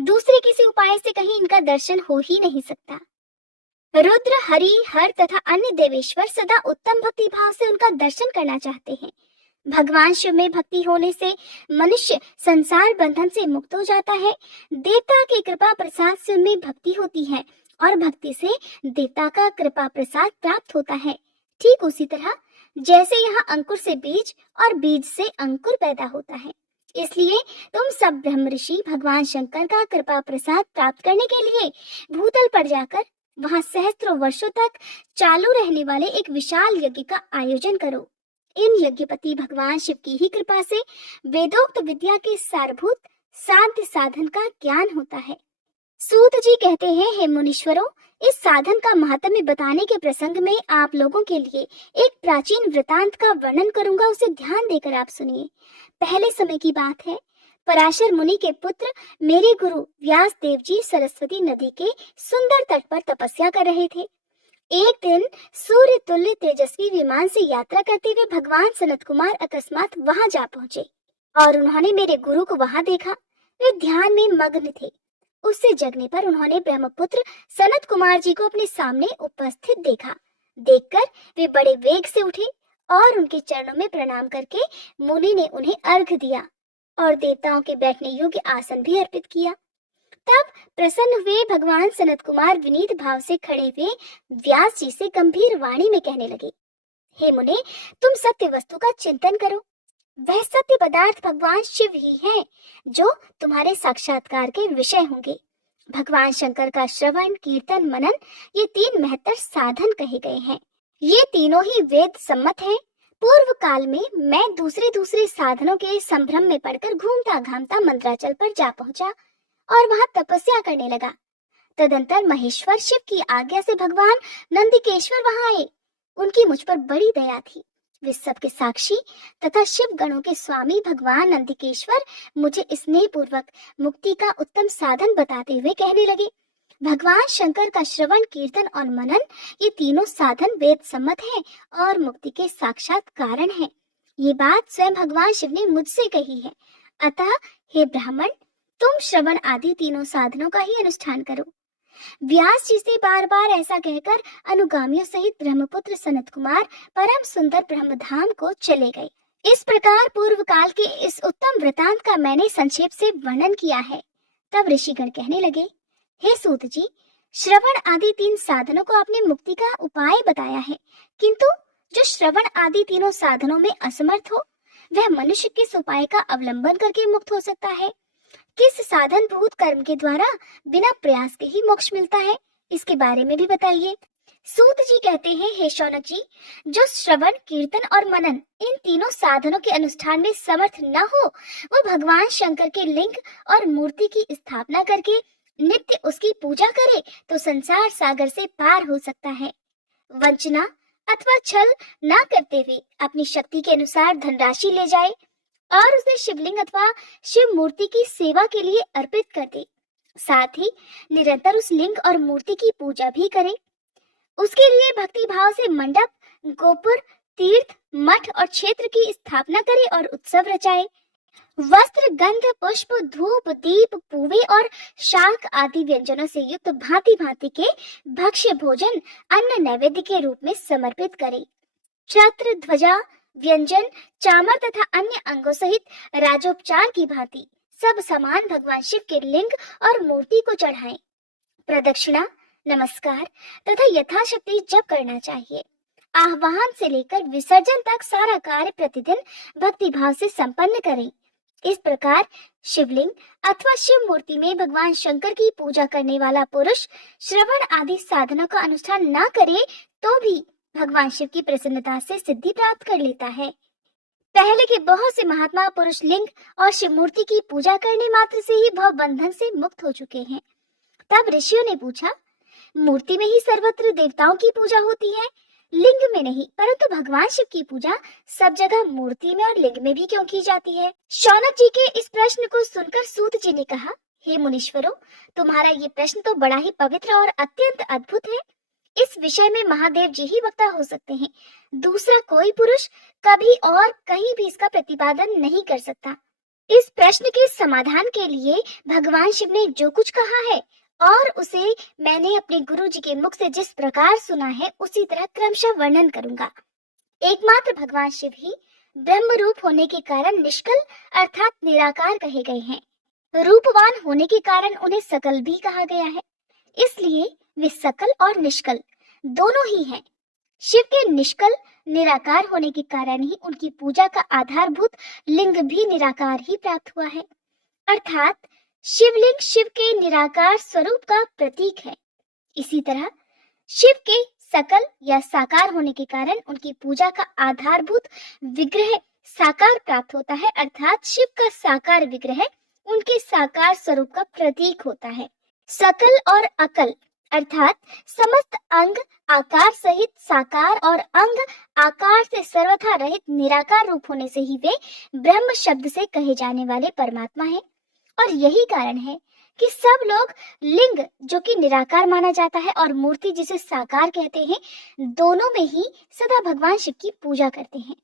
दूसरे किसी उपाय से कहीं इनका दर्शन हो ही नहीं सकता। रुद्र, हरि, हर तथा अन्य देवेश्वर सदा उत्तम भक्ति भाव से उनका दर्शन करना चाहते हैं। भगवान शिव में भक्ति होने से मनुष्य संसार बंधन से मुक्त हो जाता है। देवता की कृपा प्रसाद से उनमें भक्ति होती है और भक्ति से देवता का कृपा प्रसाद प्राप्त होता है। ठीक उसी तरह जैसे यहाँ अंकुर से बीज और बीज से अंकुर पैदा होता है। इसलिए तुम सब ब्रह्म ऋषि भगवान शंकर का कृपा प्रसाद प्राप्त करने के लिए भूतल पर जाकर वहां सहस्त्रों वर्षों तक चालू रहने वाले एक विशाल यज्ञ का आयोजन करो। इन यज्ञपति भगवान शिव की ही कृपा से वेदोक्त विद्या के सारभूत साध्य साधन का ज्ञान होता है। सूत जी कहते हैं, हे मुनीश्वरों, इस साधन का महात्म्य बताने के प्रसंग में आप लोगों के लिए एक प्राचीन वृतांत का वर्णन करूंगा, उसे ध्यान देकर आप सुनिए। पहले समय की बात है, पराशर मुनि के पुत्र मेरे गुरु व्यास देव जी सरस्वती नदी के सुंदर तट पर तपस्या कर रहे थे। एक दिन सूर्य तुल्य तेजस्वी विमान से यात्रा करते हुए भगवान सनत कुमार अकस्मात वहां जा पहुंचे और उन्होंने मेरे गुरु को वहां देखा। वे ध्यान में मग्न थे। उससे जगने पर उन्होंने ब्रह्मपुत्र सनत कुमार जी को अपने सामने उपस्थित देखा। देखकर वे बड़े वेग से उठे और उनके चरणों में प्रणाम करके मुनि ने उन्हें अर्घ्य दिया और देवताओं के बैठने योग्य आसन भी अर्पित किया। तब प्रसन्न हुए भगवान सनत कुमार विनीत भाव से खड़े हुए व्यास जी से गंभीर वाणी में कहने लगे, हे मुने, तुम सत्य वस्तु का चिंतन करो। वह सत्य पदार्थ भगवान शिव ही है जो तुम्हारे साक्षात्कार के विषय होंगे। भगवान शंकर का श्रवण, कीर्तन, मनन, ये 3 महत्तर साधन कहे गए हैं। ये तीनों ही वेद सम्मत हैं। पूर्व काल में मैं दूसरे साधनों के संभ्रम में पड़कर घूमता घामता मंदराचल पर जा पहुंचा और वहां तपस्या करने लगा। तदंतर महेश्वर शिव की आज्ञा से भगवान नंदिकेश्वर वहां आए। उनकी मुझ पर बड़ी दया थी। वे सबके साक्षी तथा शिव गणों के स्वामी भगवान नंदिकेश्वर मुझे स्नेह पूर्वक मुक्ति का उत्तम साधन बताते हुए कहने लगे, भगवान शंकर का श्रवण, कीर्तन और मनन, ये तीनों साधन वेद सम्मत हैं और मुक्ति के साक्षात कारण हैं। ये बात स्वयं भगवान शिव ने मुझसे कही है। अतः हे ब्राह्मण, तुम श्रवण आदि तीनों साधनों का ही अनुष्ठान करो। व्यास जी से बार बार ऐसा कहकर अनुगामियों सहित ब्रह्मपुत्र सनत कुमार परम सुंदर ब्रह्मधाम को चले गए। इस प्रकार पूर्व काल के इस उत्तम वृतांत का मैंने संक्षेप से वर्णन किया है। तब ऋषिगण कहने लगे, हे सूत जी, श्रवण आदि 3 साधनों को आपने मुक्ति का उपाय बताया है, किंतु जो श्रवण आदि तीनों साधनों में असमर्थ हो, वह मनुष्य किस उपाय का अवलंबन करके मुक्त हो सकता है? किस साधन भूत कर्म के द्वारा बिना प्रयास के ही मोक्ष मिलता है, इसके बारे में भी बताइए। सूत जी कहते हैं, हे शौनक जी, जो श्रवण, कीर्तन और मनन इन तीनों साधनों के अनुष्ठान में समर्थ न हो, वो भगवान शंकर के लिंग और मूर्ति की स्थापना करके नित्य उसकी पूजा करे तो संसार सागर से पार हो सकता है। वंचना अथवा छल न करते हुए अपनी शक्ति के अनुसार धनराशि ले जाए और उसे शिवलिंग अथवा शिव मूर्ति की सेवा के लिए अर्पित कर दे। साथ ही निरंतर उस लिंग और मूर्ति की पूजा भी करे। उसके लिए भक्ति भाव से मंडप, गोपुर, तीर्थ, मठ और क्षेत्र की स्थापना करे और उत्सव रचाए। वस्त्र, गंध, पुष्प, धूप, दीप, पूवे और शाक आदि व्यंजनों से युक्त भांति भांति के भक्ष्य भोजन अन्न नैवेद्य के रूप में समर्पित करे। छत्र, ध्वजा, व्यंजन, चामर तथा अन्य अंगों सहित राजोपचार की भांति सब सामान भगवान शिव के लिंग और मूर्ति को चढ़ाएं। प्रदक्षिणा, नमस्कार तथा यथाशक्ति जप करना चाहिए। आह्वान से लेकर विसर्जन तक सारा कार्य प्रतिदिन भक्ति भाव से संपन्न करें। इस प्रकार शिवलिंग अथवा शिव मूर्ति में भगवान शंकर की पूजा करने वाला पुरुष श्रवण आदि साधनों का अनुष्ठान न करे तो भी भगवान शिव की प्रसन्नता से सिद्धि प्राप्त कर लेता है। पहले के बहुत से महात्मा पुरुष लिंग और शिव मूर्ति की पूजा करने मात्र से ही भव बंधन से मुक्त हो चुके हैं। तब ऋषियों ने पूछा, मूर्ति में ही सर्वत्र देवताओं की पूजा होती है, लिंग में नहीं, परंतु भगवान शिव की पूजा सब जगह मूर्ति में और लिंग में भी क्यों की जाती है? शौनक जी के इस प्रश्न को सुनकर सूत जी ने कहा, हे मुनीश्वरों, तुम्हारा ये प्रश्न तो बड़ा ही पवित्र और अत्यंत अद्भुत है। इस विषय में महादेव जी ही वक्ता हो सकते हैं। दूसरा कोई पुरुष कभी और कहीं भी इसका प्रतिपादन नहीं कर सकता। इस प्रश्न के समाधान के लिए भगवान शिव ने जो कुछ कहा है और उसे मैंने अपने गुरु जी के मुख से जिस प्रकार सुना है, उसी तरह क्रमशः वर्णन करूंगा। एकमात्र भगवान शिव ही ब्रह्म रूप होने के कारण निष्कल अर्थात निराकार कहे गए हैं। रूपवान होने के कारण उन्हें सकल भी कहा गया है, इसलिए वे सकल और निष्कल दोनों ही हैं। शिव के निष्कल निराकार होने के कारण ही उनकी पूजा का आधारभूत लिंग भी निराकार ही प्राप्त हुआ है, अर्थात शिवलिंग शिव के निराकार स्वरूप का प्रतीक है। इसी तरह शिव के सकल या साकार होने के कारण उनकी पूजा का आधारभूत विग्रह साकार प्राप्त होता है, अर्थात शिव का साकार विग्रह उनके साकार स्वरूप का प्रतीक होता है। सकल और अकल अर्थात समस्त अंग आकार सहित साकार और अंग आकार से सर्वथा रहित निराकार रूप होने से ही वे ब्रह्म शब्द से कहे जाने वाले परमात्मा हैं। और यही कारण है कि सब लोग लिंग जो कि निराकार माना जाता है और मूर्ति जिसे साकार कहते हैं, दोनों में ही सदा भगवान शिव की पूजा करते हैं।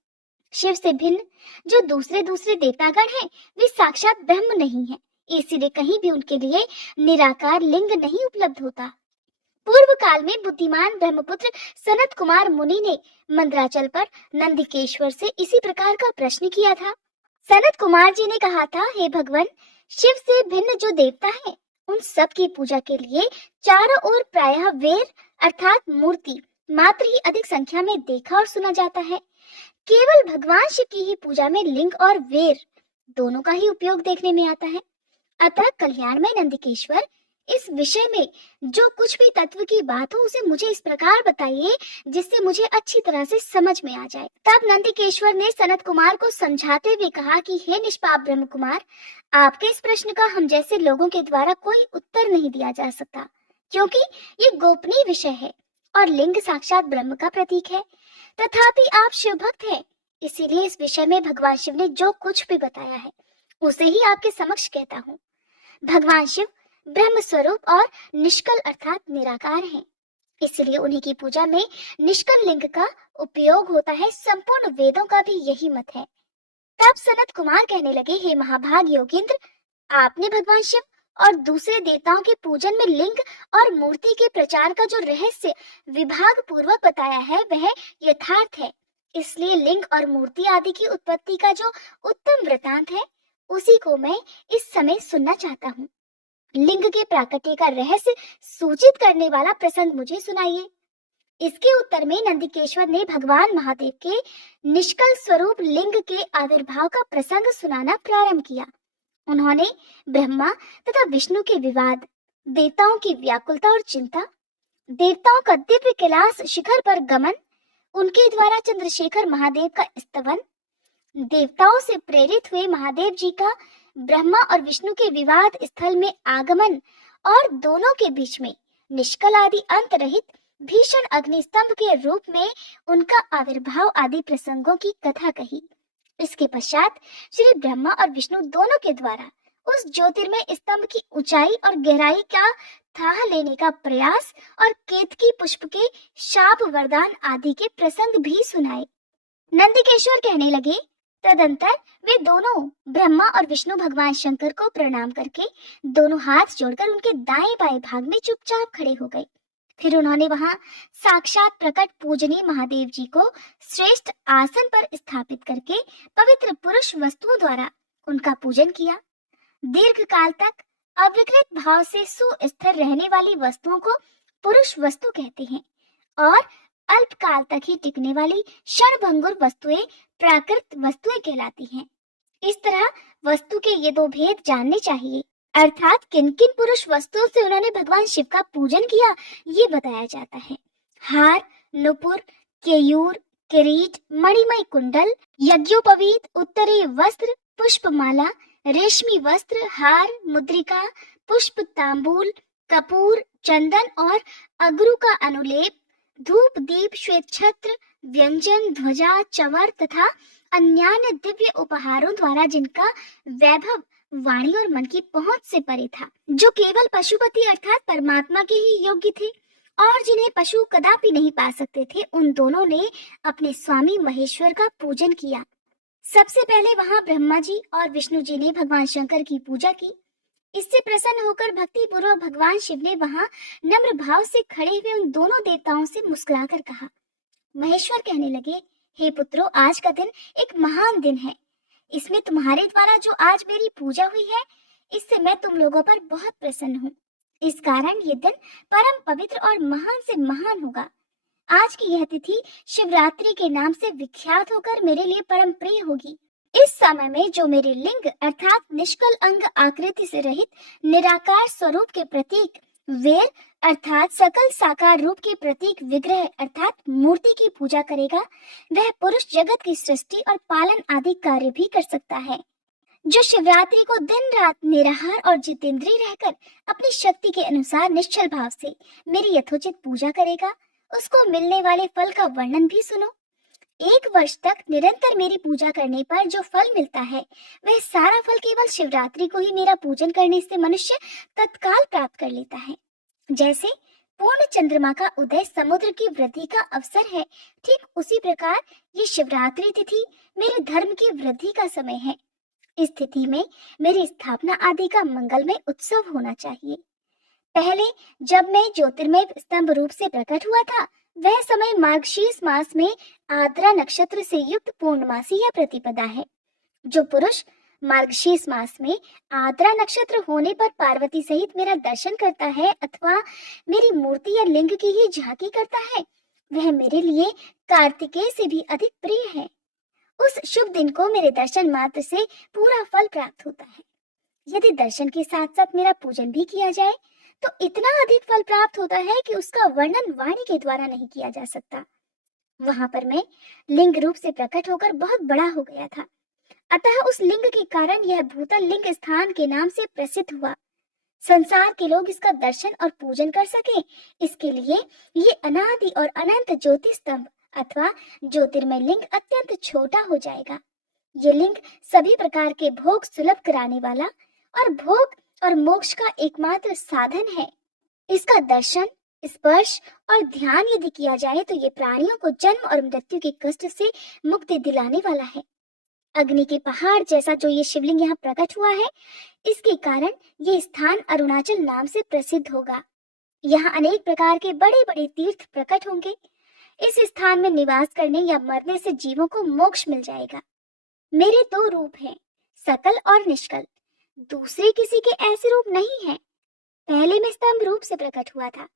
शिव से भिन्न जो दूसरे दूसरे देवतागण हैं, वे साक्षात ब्रह्म नहीं है, इसीलिए कहीं भी उनके लिए निराकार लिंग नहीं उपलब्ध होता। पूर्व काल में बुद्धिमान ब्रह्मपुत्र सनत कुमार मुनि ने मंदराचल पर नंदिकेश्वर से इसी प्रकार का प्रश्न किया था। सनत कुमार जी ने कहा था, हे भगवान, शिव से भिन्न जो देवता हैं, उन सब की पूजा के लिए चारों ओर प्रायः वेर अर्थात मूर्ति मात्र ही अधिक संख्या में देखा और सुना जाता है। केवल भगवान शिव की ही पूजा में लिंग और वेर दोनों का ही उपयोग देखने में आता है। अतः कल्याणमय नंदिकेश्वर, इस विषय में जो कुछ भी तत्व की बात हो उसे मुझे इस प्रकार बताइए जिससे मुझे अच्छी तरह से समझ में आ जाए। तब नंदिकेश्वर ने सनत कुमार को समझाते हुए कहा कि हे निष्पाप ब्रह्म कुमार, आपके इस प्रश्न का हम जैसे लोगों के द्वारा कोई उत्तर नहीं दिया जा सकता, क्योंकि ये गोपनीय विषय है और लिंग साक्षात ब्रह्म का प्रतीक है। तथापि आप शिव भक्त हैं, इसीलिए इस विषय में भगवान शिव ने जो कुछ भी बताया है उसे ही आपके समक्ष कहता हूँ। भगवान शिव ब्रह्म स्वरूप और निष्कल अर्थात निराकार हैं, इसलिए उन्हीं की पूजा में निष्कल लिंग का उपयोग होता है। संपूर्ण वेदों का भी यही मत है। तब सनत कुमार कहने लगे, हे महाभाग योगेंद्र, आपने भगवान शिव और दूसरे देवताओं के पूजन में लिंग और मूर्ति के प्रचार का जो रहस्य विभाग पूर्वक बताया है वह यथार्थ है। इसलिए लिंग और मूर्ति आदि की उत्पत्ति का जो उत्तम वृतांत है उसी को मैं इस समय सुनना चाहता हूँ। लिंग के प्राकट्य का रहस्य सूचित करने वाला प्रसंग मुझे सुनाइए। इसके उत्तर में नंदिकेश्वर ने भगवान महादेव के निष्कल स्वरूप लिंग के आविर्भाव का प्रसंग सुनाना प्रारंभ किया। उन्होंने ब्रह्मा तथा विष्णु के विवाद, देवताओं की व्याकुलता और चिंता, देवताओं का दिव्य कैलाश शिखर पर गमन, उनके द्वारा चंद्रशेखर महादेव का स्तवन, देवताओं से प्रेरित हुए महादेव जी का ब्रह्मा और विष्णु के विवाद स्थल में आगमन और दोनों के बीच में निष्कल आदि अंत रहित भीषण अग्निस्तंभ के रूप में उनका आविर्भाव आदि प्रसंगों की कथा कही। इसके पश्चात श्री ब्रह्मा और विष्णु दोनों के द्वारा उस ज्योतिर्मय स्तंभ की ऊंचाई और गहराई का थाह लेने का प्रयास और केतकी पुष्प के शाप वरदान आदि के प्रसंग भी सुनाए। नंदिकेश्वर कहने लगे, तदंतर वे दोनों ब्रह्मा और विष्णु भगवान शंकर को प्रणाम करके दोनों हाथ जोड़कर उनके दाएं बाएं भाग में चुपचाप खड़े हो गए। फिर उन्होंने वहां साक्षात प्रकट पूजनीय महादेव जी को श्रेष्ठ आसन पर स्थापित करके पवित्र पुरुष वस्तुओं द्वारा उनका पूजन किया। दीर्घ काल तक अविकृत भाव से सुस्थिर रहने वाली वस्तुओं को पुरुष वस्तु कहते हैं और अल्प काल तक ही टिकने वाली क्षणभंगुर वस्तुएं प्राकृत वस्तुएं कहलाती हैं। इस तरह वस्तु के ये दो भेद जानने चाहिए, अर्थात किन किन पुरुष वस्तुओं से उन्होंने भगवान शिव का पूजन किया ये बताया जाता है। हार, नुपुर, केयूर, किरीट, मणिमय कुंडल, यज्ञोपवीत, उत्तरीय वस्त्र, पुष्पमाला, रेशमी वस्त्र, हार, मुद्रिका, पुष्प, तांबूल, कपूर, चंदन और अगरू का अनुलेप, धूप, दीप, श्वेत छत्र, व्यंजन, ध्वजा, चंवर तथा अन्यान्य दिव्य उपहारों द्वारा जिनका वैभव वाणी और मन की पहुंच से परे था, जो केवल पशुपति अर्थात परमात्मा के ही योग्य थे और जिन्हें पशु कदापि नहीं पा सकते थे, उन दोनों ने अपने स्वामी महेश्वर का पूजन किया। सबसे पहले वहां ब्रह्मा जी और विष्णु जी ने भगवान शंकर की पूजा की। इससे प्रसन्न होकर भक्ति पूर्वक भगवान शिव ने वहां नम्र भाव से खड़े हुए उन दोनों देवताओं से मुस्कुराकर कहा। महेश्वर कहने लगे, हे पुत्रों, आज का दिन एक महान दिन है। इसमें तुम्हारे द्वारा जो आज मेरी पूजा हुई है, इससे मैं तुम लोगों पर बहुत प्रसन्न हूँ। इस कारण ये दिन परम पवित्र और महान से महान होगा। आज की यह तिथि शिवरात्रि के नाम से विख्यात होकर मेरे लिए परम प्रिय होगी। इस समय में जो मेरे लिंग अर्थात निष्कल अंग आकृति से रहित निराकार स्वरूप के प्रतीक वेर अर्थात सकल साकार रूप के प्रतीक विग्रह अर्थात मूर्ति की पूजा करेगा, वह पुरुष जगत की सृष्टि और पालन आदि कार्य भी कर सकता है। जो शिवरात्रि को दिन रात निराहार और जितेंद्रिय रहकर अपनी शक्ति के अनुसार निश्चल भाव से मेरी यथोचित पूजा करेगा, उसको मिलने वाले फल का वर्णन भी सुनो। 1 वर्ष तक निरंतर मेरी पूजा करने पर जो फल मिलता है, वह सारा फल केवल शिवरात्रि को ही मेरा पूजन करने से मनुष्य तत्काल प्राप्त कर लेता है। जैसे पूर्ण चंद्रमा का उदय समुद्र की वृद्धि का अवसर है, ठीक उसी प्रकार ये शिवरात्रि तिथि मेरे धर्म की वृद्धि का समय है। इस स्थिति में मेरी स्थापना आदि का मंगलमय उत्सव होना चाहिए। पहले जब मैं ज्योतिर्मय स्तंभ रूप से प्रकट हुआ था, वह समय मार्गशीर्ष मास में आद्रा नक्षत्र से युक्त पूर्णमासी या प्रतिपदा है। जो पुरुष मार्गशीर्ष मास में आद्रा नक्षत्र होने पर पार्वती सहित मेरा दर्शन करता है अथवा मेरी मूर्ति या लिंग की ही झांकी करता है, वह मेरे लिए कार्तिकेय से भी अधिक प्रिय है। उस शुभ दिन को मेरे दर्शन मात्र से पूरा फल प्राप्त होता है। यदि दर्शन के साथ साथ मेरा पूजन भी किया जाए तो इतना अधिक फल प्राप्त होता है कि उसका वर्णन वाणी के द्वारा नहीं किया जा सकता। वहां पर मैं लिंग रूप से प्रकट होकर बहुत बड़ा हो गया था, अतः उस लिंग के कारण यह भूतल लिंग स्थान के नाम से प्रसिद्ध हुआ। संसार के लोग इसका दर्शन और पूजन कर सके, इसके लिए ये अनादि और अनंत ज्योति स्तंभ अथवा ज्योतिर्मय लिंग अत्यंत छोटा हो जाएगा। ये लिंग सभी प्रकार के भोग सुलभ कराने वाला और भोग और मोक्ष का एकमात्र साधन है। इसका दर्शन, स्पर्श और ध्यान यदि किया जाए तो ये प्राणियों को जन्म और मृत्यु के कष्ट से मुक्ति दिलाने वाला है। अग्नि के पहाड़ जैसा जो ये शिवलिंग यहाँ प्रकट हुआ है, इसके कारण ये स्थान अरुणाचल नाम से प्रसिद्ध होगा। यहाँ अनेक प्रकार के बड़े बड़े तीर्थ प्रकट होंगे। इस स्थान में निवास करने या मरने से जीवों को मोक्ष मिल जाएगा। मेरे 2 रूप हैं, सकल और निष्कल। दूसरे किसी के ऐसे रूप नहीं है। पहले मैं स्तंभ रूप से प्रकट हुआ था,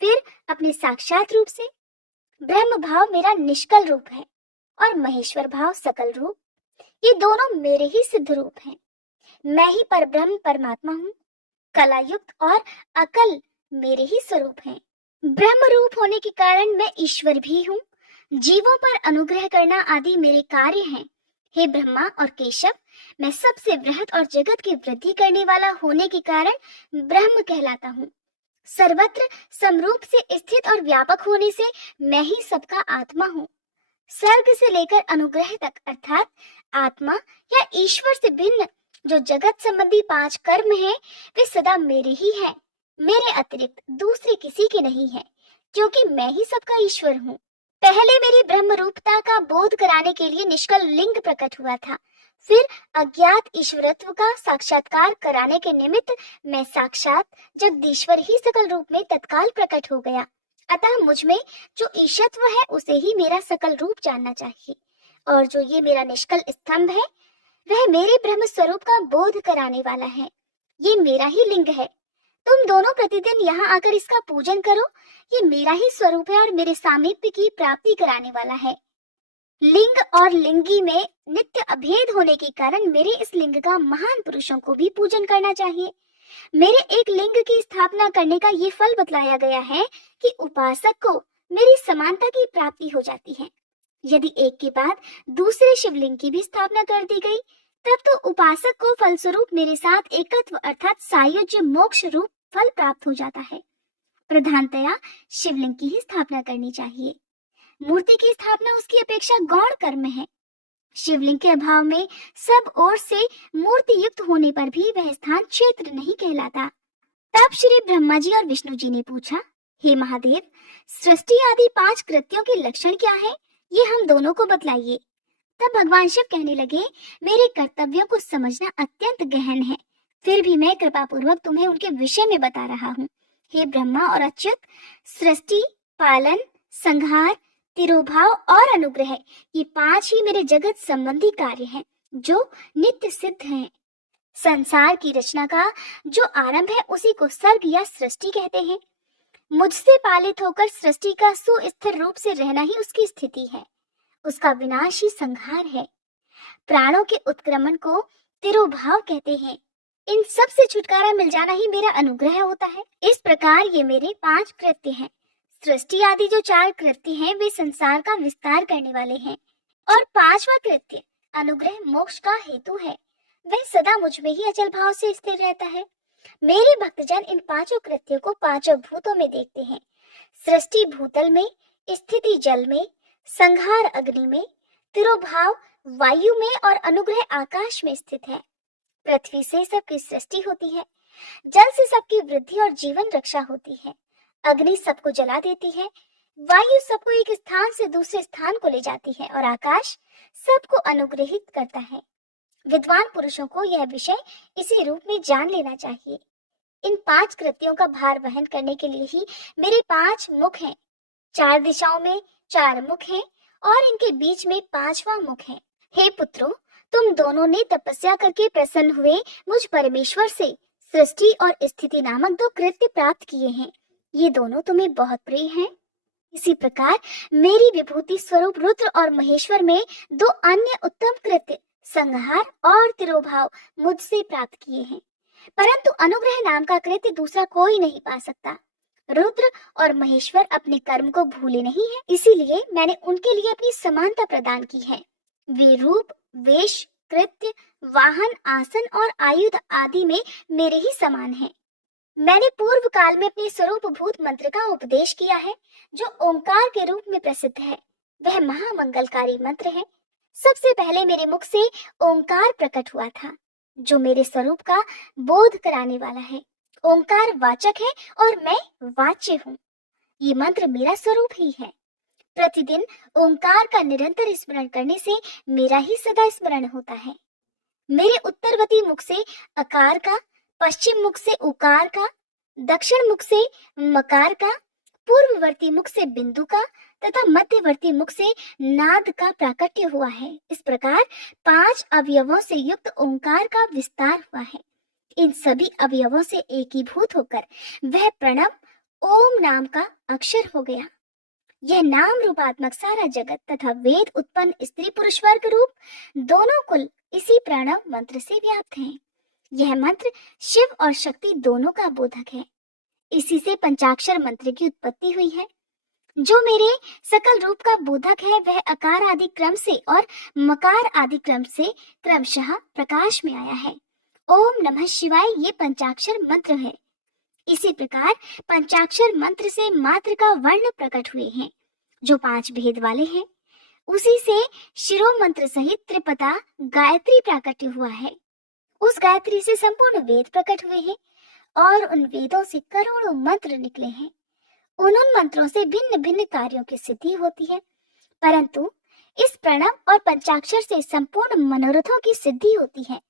फिर अपने साक्षात रूप से। ब्रह्म भाव मेरा निष्कल रूप है और महेश्वर भाव सकल रूप, ये दोनों मेरे ही सिद्ध रूप हैं। मैं ही परब्रह्म परमात्मा हूँ। कला युक्त और अकल मेरे ही स्वरूप हैं। ब्रह्म रूप होने के कारण मैं ईश्वर भी हूँ। जीवों पर अनुग्रह करना आदि मेरे कार्य हैं। हे ब्रह्मा और केशव, मैं सबसे बृहत और जगत की वृद्धि करने वाला होने के कारण ब्रह्म कहलाता हूँ। सर्वत्र समरूप से स्थित और व्यापक होने से मैं ही सबका आत्मा हूँ। सर्ग से लेकर अनुग्रह तक अर्थात आत्मा या ईश्वर से भिन्न जो जगत संबंधी 5 कर्म हैं, वे सदा मेरे ही हैं। मेरे अतिरिक्त दूसरे किसी के नहीं है, क्योंकि मैं ही सबका ईश्वर हूँ। पहले मेरी ब्रह्म रूपता का बोध कराने के लिए निष्कल लिंग प्रकट हुआ था, फिर अज्ञात ईश्वरत्व का साक्षात्कार कराने के निमित्त मैं साक्षात जगदीश्वर ही सकल रूप में तत्काल प्रकट हो गया। अतः मुझ में जो ईशत्व है उसे ही मेरा सकल रूप जानना चाहिए, और जो ये मेरा निष्कल स्तंभ है वह मेरे ब्रह्म स्वरूप का बोध कराने वाला है। ये मेरा ही लिंग है। तुम दोनों प्रतिदिन यहाँ आकर इसका पूजन करो। ये मेरा ही स्वरूप है और मेरे सामीप्य की प्राप्ति कराने वाला है। लिंग और लिंगी में नित्य अभेद होने के कारण मेरे इस लिंग का महान पुरुषों को भी पूजन करना चाहिए। मेरे एक लिंग की स्थापना करने का ये फल बतलाया गया है कि उपासक को मेरी समानता की प्राप्ति हो जाती है। यदि एक के बाद दूसरे शिवलिंग की भी स्थापना कर दी गई, तब तो उपासक को फलस्वरूप मेरे साथ एकत्व अर्थात सायुज्य मोक्ष रूप फल प्राप्त हो जाता है। प्रधानतया शिवलिंग की ही स्थापना करनी चाहिए। मूर्ति की स्थापना उसकी अपेक्षा गौण कर्म है। शिवलिंग के अभाव में सब ओर से मूर्ति युक्त होने पर भी वह स्थान क्षेत्र नहीं कहलाता। तब श्री ब्रह्मा जी और विष्णु जी ने पूछा, हे महादेव, सृष्टि आदि 5 कृत्यों के लक्षण क्या है, ये हम दोनों को बतलाइए। तब भगवान शिव कहने लगे, मेरे कर्तव्यों को समझना अत्यंत गहन है, फिर भी मैं कृपा पूर्वक तुम्हें उनके विषय में बता रहा हूँ। हे ब्रह्मा और अच्युत, सृष्टि, पालन, संहार, तिरोभाव और अनुग्रह, ये 5 ही मेरे जगत संबंधी कार्य हैं जो नित्य सिद्ध हैं। संसार की रचना का जो आरंभ है उसी को सर्ग या सृष्टि कहते हैं। मुझसे पालित होकर सृष्टि का सुस्थिर रूप से रहना ही उसकी स्थिति है। उसका विनाश ही संहार है। प्राणों के उत्क्रमण को तिरोभाव कहते हैं। इन सब से छुटकारा मिल जाना ही मेरा अनुग्रह होता है। इस प्रकार ये मेरे 5 कृत्य हैं। सृष्टि आदि जो 4 कृत्य हैं वे संसार का विस्तार करने वाले हैं, और 5वां कृत्य अनुग्रह मोक्ष का हेतु है। वह सदा मुझ में ही अचल भाव से स्थिर रहता है। मेरे भक्तजन इन 5 कृत्यों को 5 भूतों में देखते हैं। सृष्टि भूतल में, स्थिति जल में, संहार अग्नि में, तिरोभाव वायु में और अनुग्रह आकाश में स्थित है। पृथ्वी से सबकी सृष्टि होती है, जल से सबकी वृद्धि और जीवन रक्षा होती है, अग्नि सबको जला देती है, वायु सबको एक स्थान से दूसरे स्थान को ले जाती है और आकाश सबको अनुग्रहित करता है। विद्वान पुरुषों को यह विषय इसी रूप में जान लेना चाहिए। इन 5 कृत्यों का भार वहन करने के लिए ही मेरे 5 मुख हैं। 4 दिशाओं में 4 मुख हैं और इनके बीच में 5वां मुख है। हे पुत्रों, तुम दोनों ने तपस्या करके प्रसन्न हुए मुझ परमेश्वर से सृष्टि और स्थिति नामक 2 कृत्य प्राप्त किए हैं। ये दोनों तुम्हें बहुत प्रिय हैं। इसी प्रकार मेरी विभूति स्वरूप रुद्र और महेश्वर में 2 अन्य उत्तम कृत्य संहार और तिरोभाव मुझसे प्राप्त किए हैं, परंतु अनुग्रह नाम का कृत्य दूसरा कोई नहीं पा सकता। रुद्र और महेश्वर अपने कर्म को भूले नहीं है, इसीलिए मैंने उनके लिए अपनी समानता प्रदान की है। वे रूप, वेश, कृत्य, वाहन, आसन और आयुध आदि में मेरे ही समान हैं। मैंने पूर्व काल में अपने स्वरूप भूत मंत्र का उपदेश किया है, जो ओंकार के रूप में प्रसिद्ध है। वह महामंगलकारी मंत्र है। सबसे पहले मेरे मुख से ओंकार प्रकट हुआ था, जो मेरे स्वरूप का बोध कराने वाला है। ओंकार वाचक है और मैं वाच्य हूँ। ये मंत्र मेरा स्वरूप ही है। प्रतिदिन ओंकार का निरंतर स्मरण करने से मेरा ही सदा स्मरण होता है। मेरे उत्तरवर्ती मुख से अकार का, पश्चिम मुख से उकार का, दक्षिण मुख से मकार का, पूर्ववर्ती मुख से बिंदु का तथा मध्यवर्ती मुख से नाद का प्राकट्य हुआ है। इस प्रकार 5 अवयवों से युक्त ओंकार का विस्तार हुआ है। इन सभी अवयवों से एकीभूत होकर वह प्रणव ओम नाम का अक्षर हो गया। यह नाम रूपात्मक सारा जगत तथा वेद उत्पन्न स्त्री पुरुष वर्ग रूप दोनों कुल इसी प्रणव मंत्र से व्याप्त हैं। यह मंत्र शिव और शक्ति दोनों का बोधक है। इसी से पंचाक्षर मंत्र की उत्पत्ति हुई है। जो मेरे सकल रूप का बोधक है वह अकार आदि क्रम से और मकार आदि क्रम से क्रमशः प्रकाश में आया है। ओम नमः शिवाय ये पंचाक्षर मंत्र है। इसी प्रकार पंचाक्षर मंत्र से मात्र का वर्ण प्रकट हुए हैं, जो 5 भेद वाले हैं। उसी से शिरो मंत्र सहित त्रिपदा गायत्री प्राकट्य हुआ है। उस गायत्री से संपूर्ण वेद प्रकट हुए हैं और उन वेदों से करोड़ों मंत्र निकले हैं। उन मंत्रों से भिन्न भिन्न कार्यों की सिद्धि होती है, परंतु इस प्रणव और पंचाक्षर से संपूर्ण मनोरथों की सिद्धि होती है।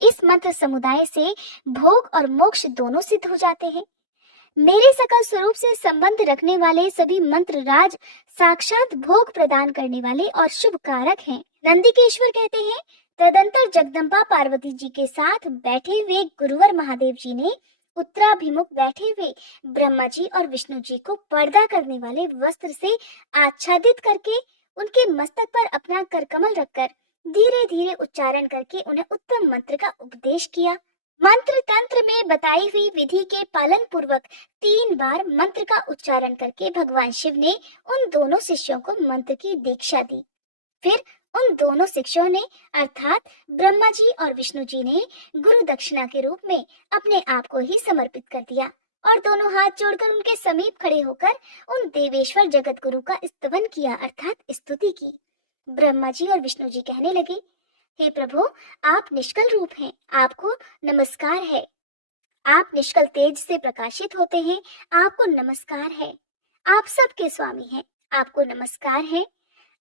इस मंत्र समुदाय से भोग और मोक्ष दोनों सिद्ध हो जाते हैं। मेरे सकल स्वरूप से संबंध रखने वाले सभी मंत्र राज साक्षात भोग प्रदान करने वाले और शुभ कारक हैं। नंदिकेश्वर कहते हैं, तदंतर जगदम्बा पार्वती जी के साथ बैठे हुए गुरुवर महादेव जी ने उत्तराभिमुख बैठे हुए ब्रह्मा जी और विष्णु जी को पर्दा करने वाले वस्त्र से आच्छादित करके उनके मस्तक पर अपना करकमल रखकर धीरे धीरे उच्चारण करके उन्हें उत्तम मंत्र का उपदेश किया। मंत्र तंत्र में बताई हुई विधि के पालन पूर्वक 3 बार मंत्र का उच्चारण करके भगवान शिव ने उन दोनों शिष्यों को मंत्र की दीक्षा दी। फिर उन दोनों शिष्यों ने अर्थात ब्रह्मा जी और विष्णु जी ने गुरु दक्षिणा के रूप में अपने आप को ही समर्पित कर दिया और दोनों हाथ जोड़कर उनके समीप खड़े होकर उन देवेश्वर जगत गुरु का स्तवन किया अर्थात स्तुति की। ब्रह्मा जी और विष्णु जी कहने लगे, हे प्रभु, आप निष्कल रूप हैं, आपको नमस्कार है। आप निष्कल तेज से प्रकाशित होते हैं, आपको नमस्कार है। आप सबके स्वामी हैं, आपको नमस्कार है।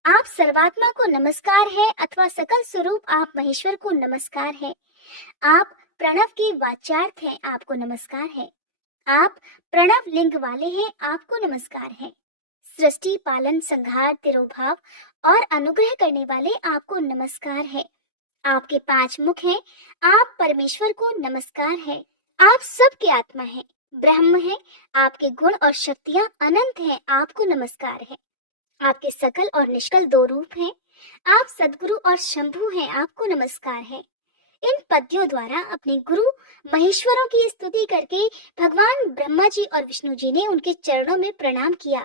आप सर्वात्मा को नमस्कार है अथवा सकल स्वरूप आप महेश्वर को नमस्कार है। आप प्रणव के वाच्यार्थ हैं, आपको नमस्कार है। आप प्रणव लिंग वाले हैं, आपको नमस्कार है। सृष्टि पालन संहार तिरोभाव और अनुग्रह करने वाले आपको नमस्कार है। आपके 5 मुख हैं, आप परमेश्वर को नमस्कार है। आप सबके आत्मा हैं, ब्रह्म हैं, आपके गुण और शक्तियां अनंत हैं, आपको नमस्कार है। आपके सकल और निष्कल 2 रूप हैं, आप सदगुरु और शंभु हैं, आपको नमस्कार है। इन पद्यों द्वारा अपने गुरु महेश्वरों की स्तुति करके भगवान ब्रह्मा जी और विष्णु जी ने उनके चरणों में प्रणाम किया।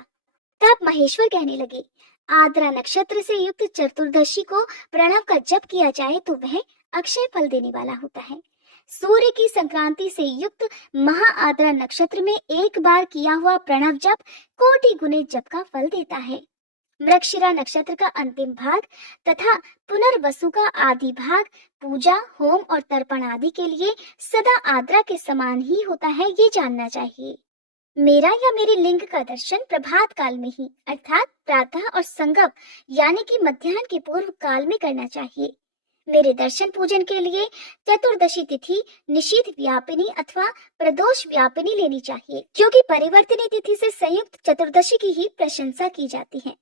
तब महेश्वर कहने लगे, आद्रा नक्षत्र से युक्त चतुर्दशी को प्रणव का जप किया जाए तो वह अक्षय फल देने वाला होता है। सूर्य की संक्रांति से युक्त महा आद्रा नक्षत्र में एक बार किया हुआ प्रणव जप कोटि गुने जप का फल देता है। मृगशिरा नक्षत्र का अंतिम भाग तथा पुनर्वसु का आदि भाग पूजा, होम और तर्पण आदि के लिए सदा आद्रा के समान ही होता है, ये जानना चाहिए। मेरा या मेरे लिंग का दर्शन प्रभात काल में ही अर्थात प्रातः और संगम यानी कि मध्याह्न के पूर्व काल में करना चाहिए। मेरे दर्शन पूजन के लिए चतुर्दशी तिथि निशीथ व्यापिनी अथवा प्रदोष व्यापिनी लेनी चाहिए, क्योंकि परिवर्तनी तिथि से संयुक्त चतुर्दशी की ही प्रशंसा की जाती है।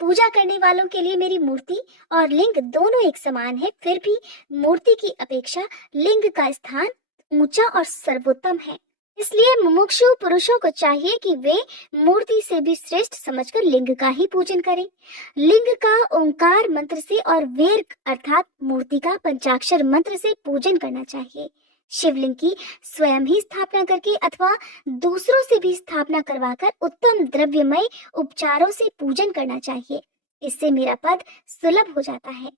पूजा करने वालों के लिए मेरी मूर्ति और लिंग दोनों एक समान है, फिर भी मूर्ति की अपेक्षा लिंग का स्थान ऊंचा और सर्वोत्तम है। इसलिए मुमुक्षु पुरुषों को चाहिए कि वे मूर्ति से भी श्रेष्ठ समझकर लिंग का ही पूजन करें। लिंग का ओंकार मंत्र से और वेर अर्थात मूर्ति का पंचाक्षर मंत्र से पूजन करना चाहिए। शिवलिंग की स्वयं ही स्थापना करके अथवा दूसरों से भी स्थापना करवाकर उत्तम द्रव्यमय उपचारों से पूजन करना चाहिए। इससे मेरा पद सुलभ हो जाता है।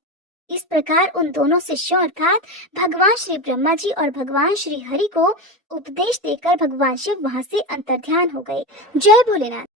इस प्रकार उन दोनों शिष्यों अर्थात भगवान श्री ब्रह्मा जी और भगवान श्री हरि को उपदेश देकर भगवान शिव वहां से अंतर्ध्यान हो गए। जय भोलेनाथ।